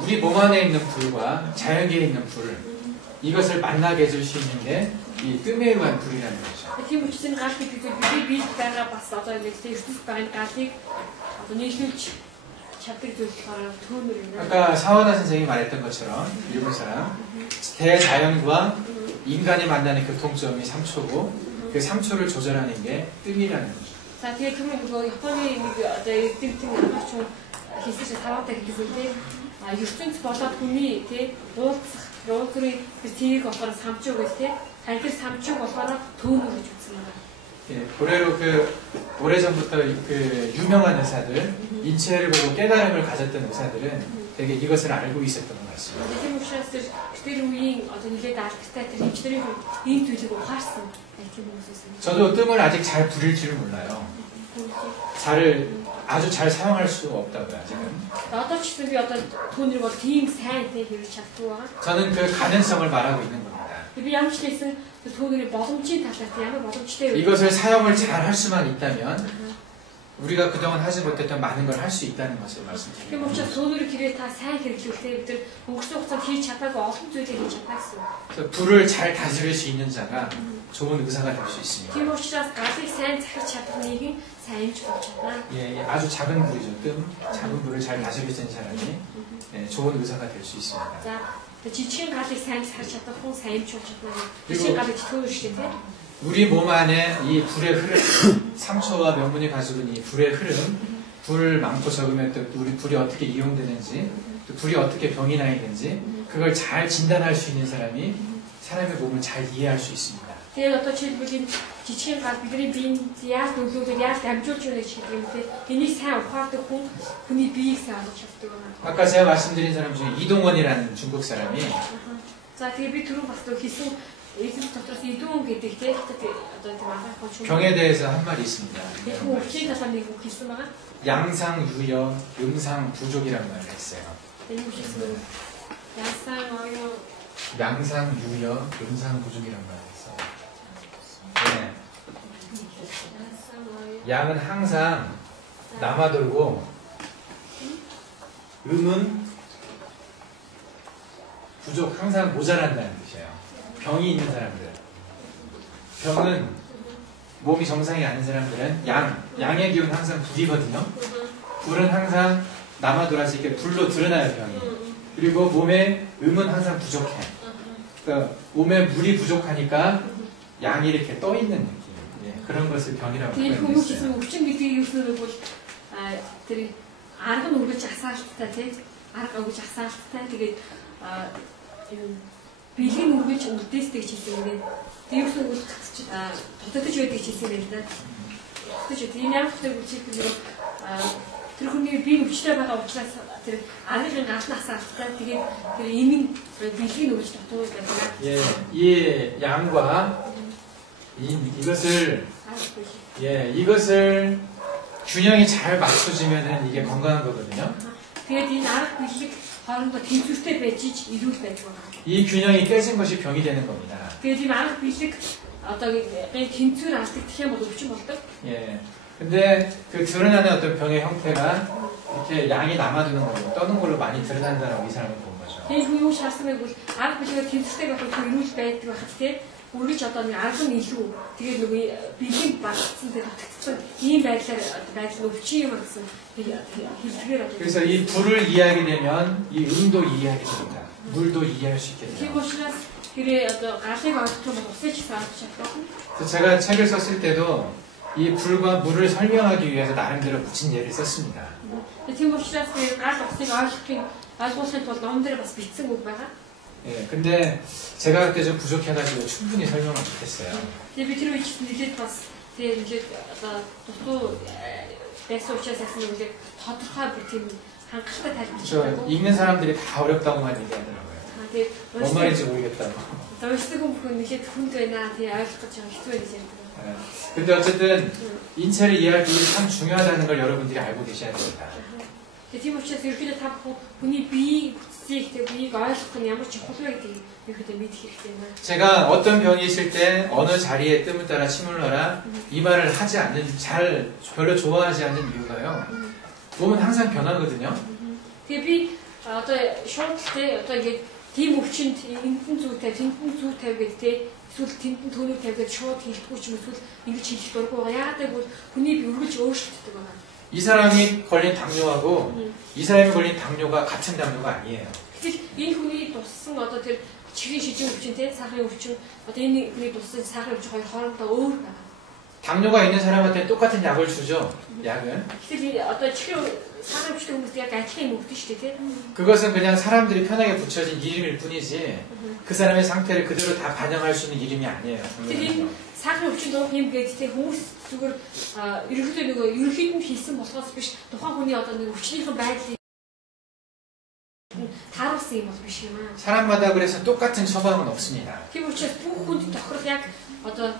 우리 몸 안에 있는 불과 자연계에 있는 불 이것을 만나게 해줄 수 있는 게 이 뜸에 의한 불이라는 거죠. Тийм учраас гал гэдэг зүйл бидний бие байгаа бас одоо нэг ертөнцийн байгаа галыг одоо нийлүүлж чаддаг зүйл болохоор төмөр юм. 아까 사와다 선생님이 말했던 것처럼 일본 사람 대자연과 인간이 만나는 교통점이 3초고 그 3초를 조절하는 게 뜸이라는 거죠. За тэгээд түрүү нөгөө Японы нэг одоо эрдэмтэн амарч хийсэн таваатай хэлсэн ертөнц болоод хүний тий уулзах уулзрын тэрийг болохоор самчуу гэж тий хайр самчуу болохоор төмөр гэж үзсэн байна. 예, 고래로 오래전부터 그 유명한 의사들, 인체를 보고 깨달음을 가졌던 의사들은 되게 이것을 알고 있었던 것 같습니다. Тийм учраас тэр үеийн одоо нэлээд алдартай тэр эмчнэрийн ийм зүйлийг ухаарсан тийм хүмүүсээс. 저도 뜸을 아직 잘 부릴 줄 몰라요. 아주 잘 사용할 수 없다고요, 아직은. Одоо ч гэсэн би одоо түүнийг бол тийм сайн тий хэрэгж чаддгүй байгаа. 저는 그 가능성을 말하고 있는 겁니다. Би ямар ч хэлсэн түүний боломжийн талаас ямар боломжтой вэ? 이것을 사용을 잘 할 수만 있다면 우리가 그동안 하지 못했던 많은 걸 할 수 있다는 것을 말씀드립니다. Тийм учраас түүнийг хэрэг та сайн хэрэглүүлээ бид нар өнгөрсөн хугацаанд хийж чадаагүй олон зүйлийг хийж чадаа гэсэн. 그래서 불을 잘 다스릴 수 있는 자가 좋은 의사가 될 수 있습니다. Тийм учраас галыг сайн захирч чадах нэгэн сайн ч болж чадаа. 예, 아주 작은 불이죠. 작은 불을 잘 다스릴 수 있는 사람이 좋은 의사가 될 수 있습니다. За жижигхэн галыг сайн захирч чадах хүн сайн ч болж чадаа. жижигхэн галыг төөр шүү дээ. 우리 몸 안에 이 불의 흐름, 3초와 명분이 가지고 이 불의 흐름, 불 많고 적으면 또 우리 불이 어떻게 이용되는지, 또 불이 어떻게 병이 나있는지 그걸 잘 진단할 수 있는 사람이 사람의 몸을 잘 이해할 수 있습니다. Тэгээд одоо жишээлбэл энэ жижигхэн гал бидний биеийг яаж нөлөөлөөр яаж дамжуулж байгаа гэх юм те. Энийг сайн ухаардаг хүн хүний биеийг сайн олж чаддаг байна. 아까 제가 말씀드린 사람 중에 이동원이라는 중국 사람이 За тэгээд би түрүү бас хэлсэн эзэн дотроос идүүн гэдэг те одоо тийм анхаарах хүн 병에 대해서 한 말이 있습니다. 그 өвчний талаар нэг үг хэлсэн байгаа. 양상유여, 음상부족이라는 말을 했어요. Энэ үг хэлсэн яасан оё 양상유여, 음상부족이라는 말을 했어요. 네. яасан оё 양은 항상 남아돌고 음은 부족, 항상 모자란다는 뜻이에요. 병이 있는 사람들. 병은 몸이 정상이 아닌 사람들은 양의 기운은 항상 불이거든요. 불은 항상 남아돌아서 이렇게 불로 드러나요, 병이. 그리고 몸에 음은 항상 부족해. 그러니까 몸에 물이 부족하니까 양이 이렇게 떠 있는 느낌. 예, 그런 것을 병이라고 Тэгээд 표현했어요. хүмүүсийн өвчин гэдэг юу гэсэн үг бол тэр арга нь үргэлж асаалттай тий арга өгж асаалттай тэгээд бэлгийн үргэлж үрдээстэй гэж хэлсэн юм. Тэгээд юу гэсэн үг тодотож байдаг ч хэлсэн юм байна. Тодотож тийм ямар хөтөг үчиг нэр тэр хүний бие өвчтэй байгаа учраас тэр аргын гадна асаалттай тэгээд тэр имийн бэлгийн үргэлж дотоод байдаг. 예, 이 양과 이것을 균형이 잘 맞춰지면은 이게 건강한 거거든요. Тэгээд энэ арга бэлэг хоорондоо тэнцвэртэй байж ирүүл байж байгаа. 이 균형이 깨진 것이 병이 되는 겁니다. Тэгээд энэ арга бэлэг одоо тэнцвэр алдагдах юм бол өвчин болдог. 예. 근데 그 드러나는 어떤 병의 형태가 이렇게 양이 남아두는 걸로 떠는 걸로 많이 드러난다라고 이 사람은 본 거죠. Тэгээд хүн юу шаарсан бэ гэвэл арга бэлэг тэнцвэртэй байх нь ирүүл байдаг байхад тий үргэлж одоо нэг арга нь илүү тэгээд нөгөө бэлгийн багцсан тэгээд татгцсан ийм байдал өвчин юм гэсэн хэлдгээр одоо 그래서 이 불을 이해하게 되면 이 음도 이해하게 됩니다. 물도 이해할 수 있게 тийм 돼요. учраас тэрээ одоо галыг ойлгох юм бол усыг ч ойлгох шаардлагагүй. 그래서 제가 책을 썼을 때도 이 불과 물을 설명하기 위해서 나름대로 붙인 예를 썼습니다. Тийм учраас би гал усыг ойлгуулахын тулд ном дээр бас бичсэн үг байгаа. 예, 근데 제가 그때 좀 부족해가지고 충분히 설명을 못했어요. Тэгээд би тэр үед нэлээд бас тэгээд нэлээд одоо дутуу байсан учраас яасан юм бэ? тодорхой бүр тийм хангалттай 저 тайлбарлаж 읽는 사람들이 다 어렵다고만 얘기하더라고요. тэгээд 뭔 말인지 모르겠다고. уншдаг хүн нэлээд хүнд байна. Тэгээд ойлгох гэж байгаа хэцүү байж байгаа. 예. 근데 어쨌든 인체를 이해할 때 이게 참 중요하다는 걸 여러분들이 알고 계셔야 됩니다. Тийм учраас ерөнхийдөө та хүний биеийг бүтцийг тэг биеийг ойлгох нь ямар чухал вэ гэдгийг ерөнхийдөө мэдэх хэрэгтэй байна. 제가 어떤 병이 있을 때 어느 자리에 뜸을 따라 침을 넣어라 이 말을 하지 않는 별로 좋아하지 않는 이유가요. 몸은 항상 변하거든요. Тэгээ би одоо шууд тэ одоо ингэ тийм өвчнөд энтэн зүй тавь, тентэн зүй тавь гэдэг эсвэл тентэн төнөг тавь гэж шууд хэлдэггүй ч юм эсвэл ингэж хэлэх дурггүй байгаа. Яагаад гэвэл хүний бие үргэлж өөрчлөгддөг байгаа. 이 사람이 걸린 당뇨하고 이 사람이 걸린 당뇨가 같은 당뇨가 아니에요. Гэтэл энэ хүний туссан одоо тэр чихрийн шижин өвчин тэ сахарын өвчин одоо энэ хүний туссан сахарын өвчин хоёр хоорондоо өөр байна. 당뇨가 있는 사람한테 똑같은 약을 주죠. 약은. Тэгэхээр одоо чихрийн сахарын өвчтэй хүмүүст яг адилхан юм өгдөн шүү дээ тэ. 그것은 그냥 사람들이 편하게 붙여진 이름일 뿐이지 그 사람의 상태를 그대로 다 반영할 수 있는 이름이 아니에요. Тэгэхээр сахарын өвчин дуух юм гэдэг хүмүүс зүгээр ерөнхийдөө нөгөө ерөнхийд нь хийсэн болохоос биш тухайн хүний одоо нэг өвчнийхэн байдлыг тааруулсан юм бол биш юм аа. 사람마다 그래서 똑같은 처방은 없습니다. Тийм учраас бүх хүнд тохирол яг одоо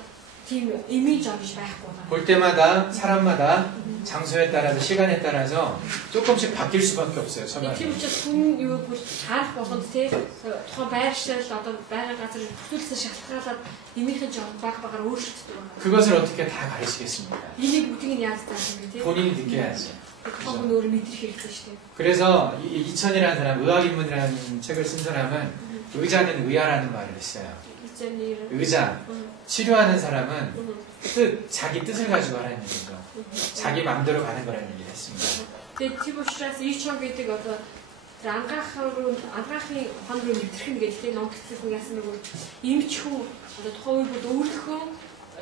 тийм имиж авч байхгүй байна. 볼 때마다 사람마다 장소에 따라서 시간에 따라서 조금씩 바뀔 수밖에 없어요. Тийм 처방이. учраас хүн юу бүр харах болгонд те тухайн байршил одоо байгаль газар бүтүүлсэн шалтгаалаад нэмийнхэн жоо багаар өөрчлөгддөг байна. 그것을 어떻게 다 가르치겠습니까? Энийг бүгдийг нь яаж заах юм бэ те? 본인이 느껴야지. тухайн хүн өөрөө мэдрэх хэрэгтэй шүү дээ. 그래서 이천이라는 사람, 의학인문이라는 책을 쓴 사람은 의자는 의아라는 말을 했어요. 이천이를 의자. 치료하는 사람은 자기 뜻을 가지고 하라는 얘기죠. 자기 마음대로 가는 거라는 얘기를 했습니다. тэгээд тийм учраас ичон гэдэг одоо ангаахын ухаан руу нэвтрэх нь гэдэг ном гэсэн хүн яасан нэг эмч хүн одоо тухайн үед өөрийнхөө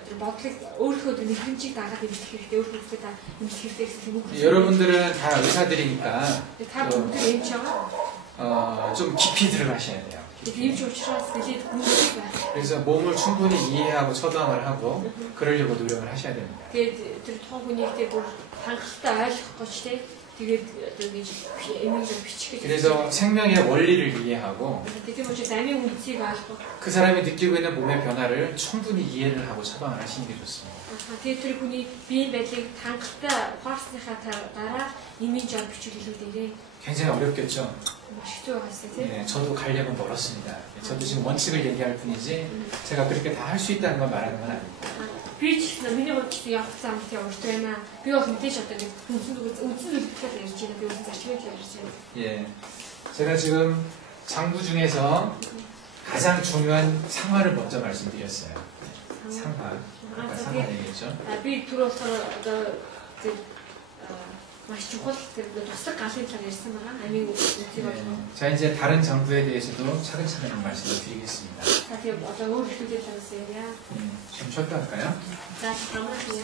тэр бодлыг өөрийнхөө мэдрэмжийг дагаад эмчлэх хэрэгтэй өөрийнхөө та эмчлэх хэрэгтэй гэсэн үг. 여러분들은 다 의사들이니까 та бүгд эмч байгаа. 좀 깊이 들어가셔야 돼요. эмч учраас нэлээд гүнзгий байх. 그래서 몸을 충분히 이해하고 처방을 하고 그러려고 노력을 하셔야 됩니다. Тэгээд тэр тухайн хүнийг тэг бүр хангалттай ойлгох гэж те тэгээд одоо ингэж эмийг бичих гэж. 그래서 생명의 원리를 이해하고 тийм учраас амийн үнцийг ойлгох. 그 사람이 느끼고 있는 몸의 변화를 충분히 이해를 하고 처방을 하시는 게 좋습니다. Тэгээд тэр хүний биеийн байдлыг хангалттай ухаарсныхаа дараа эмийн жоо бичих хэлүүдээрээ 굉장히 어렵겠죠? маш хэцүү байгаас тийм. 네, 저도 가려면 멀었습니다. 저도 지금 원칙을 얘기할 뿐이지 제가 그렇게 다 할 수 있다는 건 말하는 건 아닙니다. Би ч миний хувьд явах зам тийм урт байна. Би бол мэдээж одоо нэг үндсэн зүйлээр ярьж байна. Би үндсэн зарчмыг ярьж байна. 예, 제가 지금 장부 중에서 가장 중요한 상화를 먼저 말씀드렸어요. 상화. 아까 상화 얘기했죠. Би түр болохоор одоо тийм маш чухал тэр туслах галын талаар ярьсан байгаа. амийн үнцийг болгох. 자, 이제 다른 장부에 대해서도 차근차근 말씀을 드리겠습니다. За тийм одоо өөр хүмүүстэй талаас ярья. 좀 쉬었다 할까요? За хамаагүй.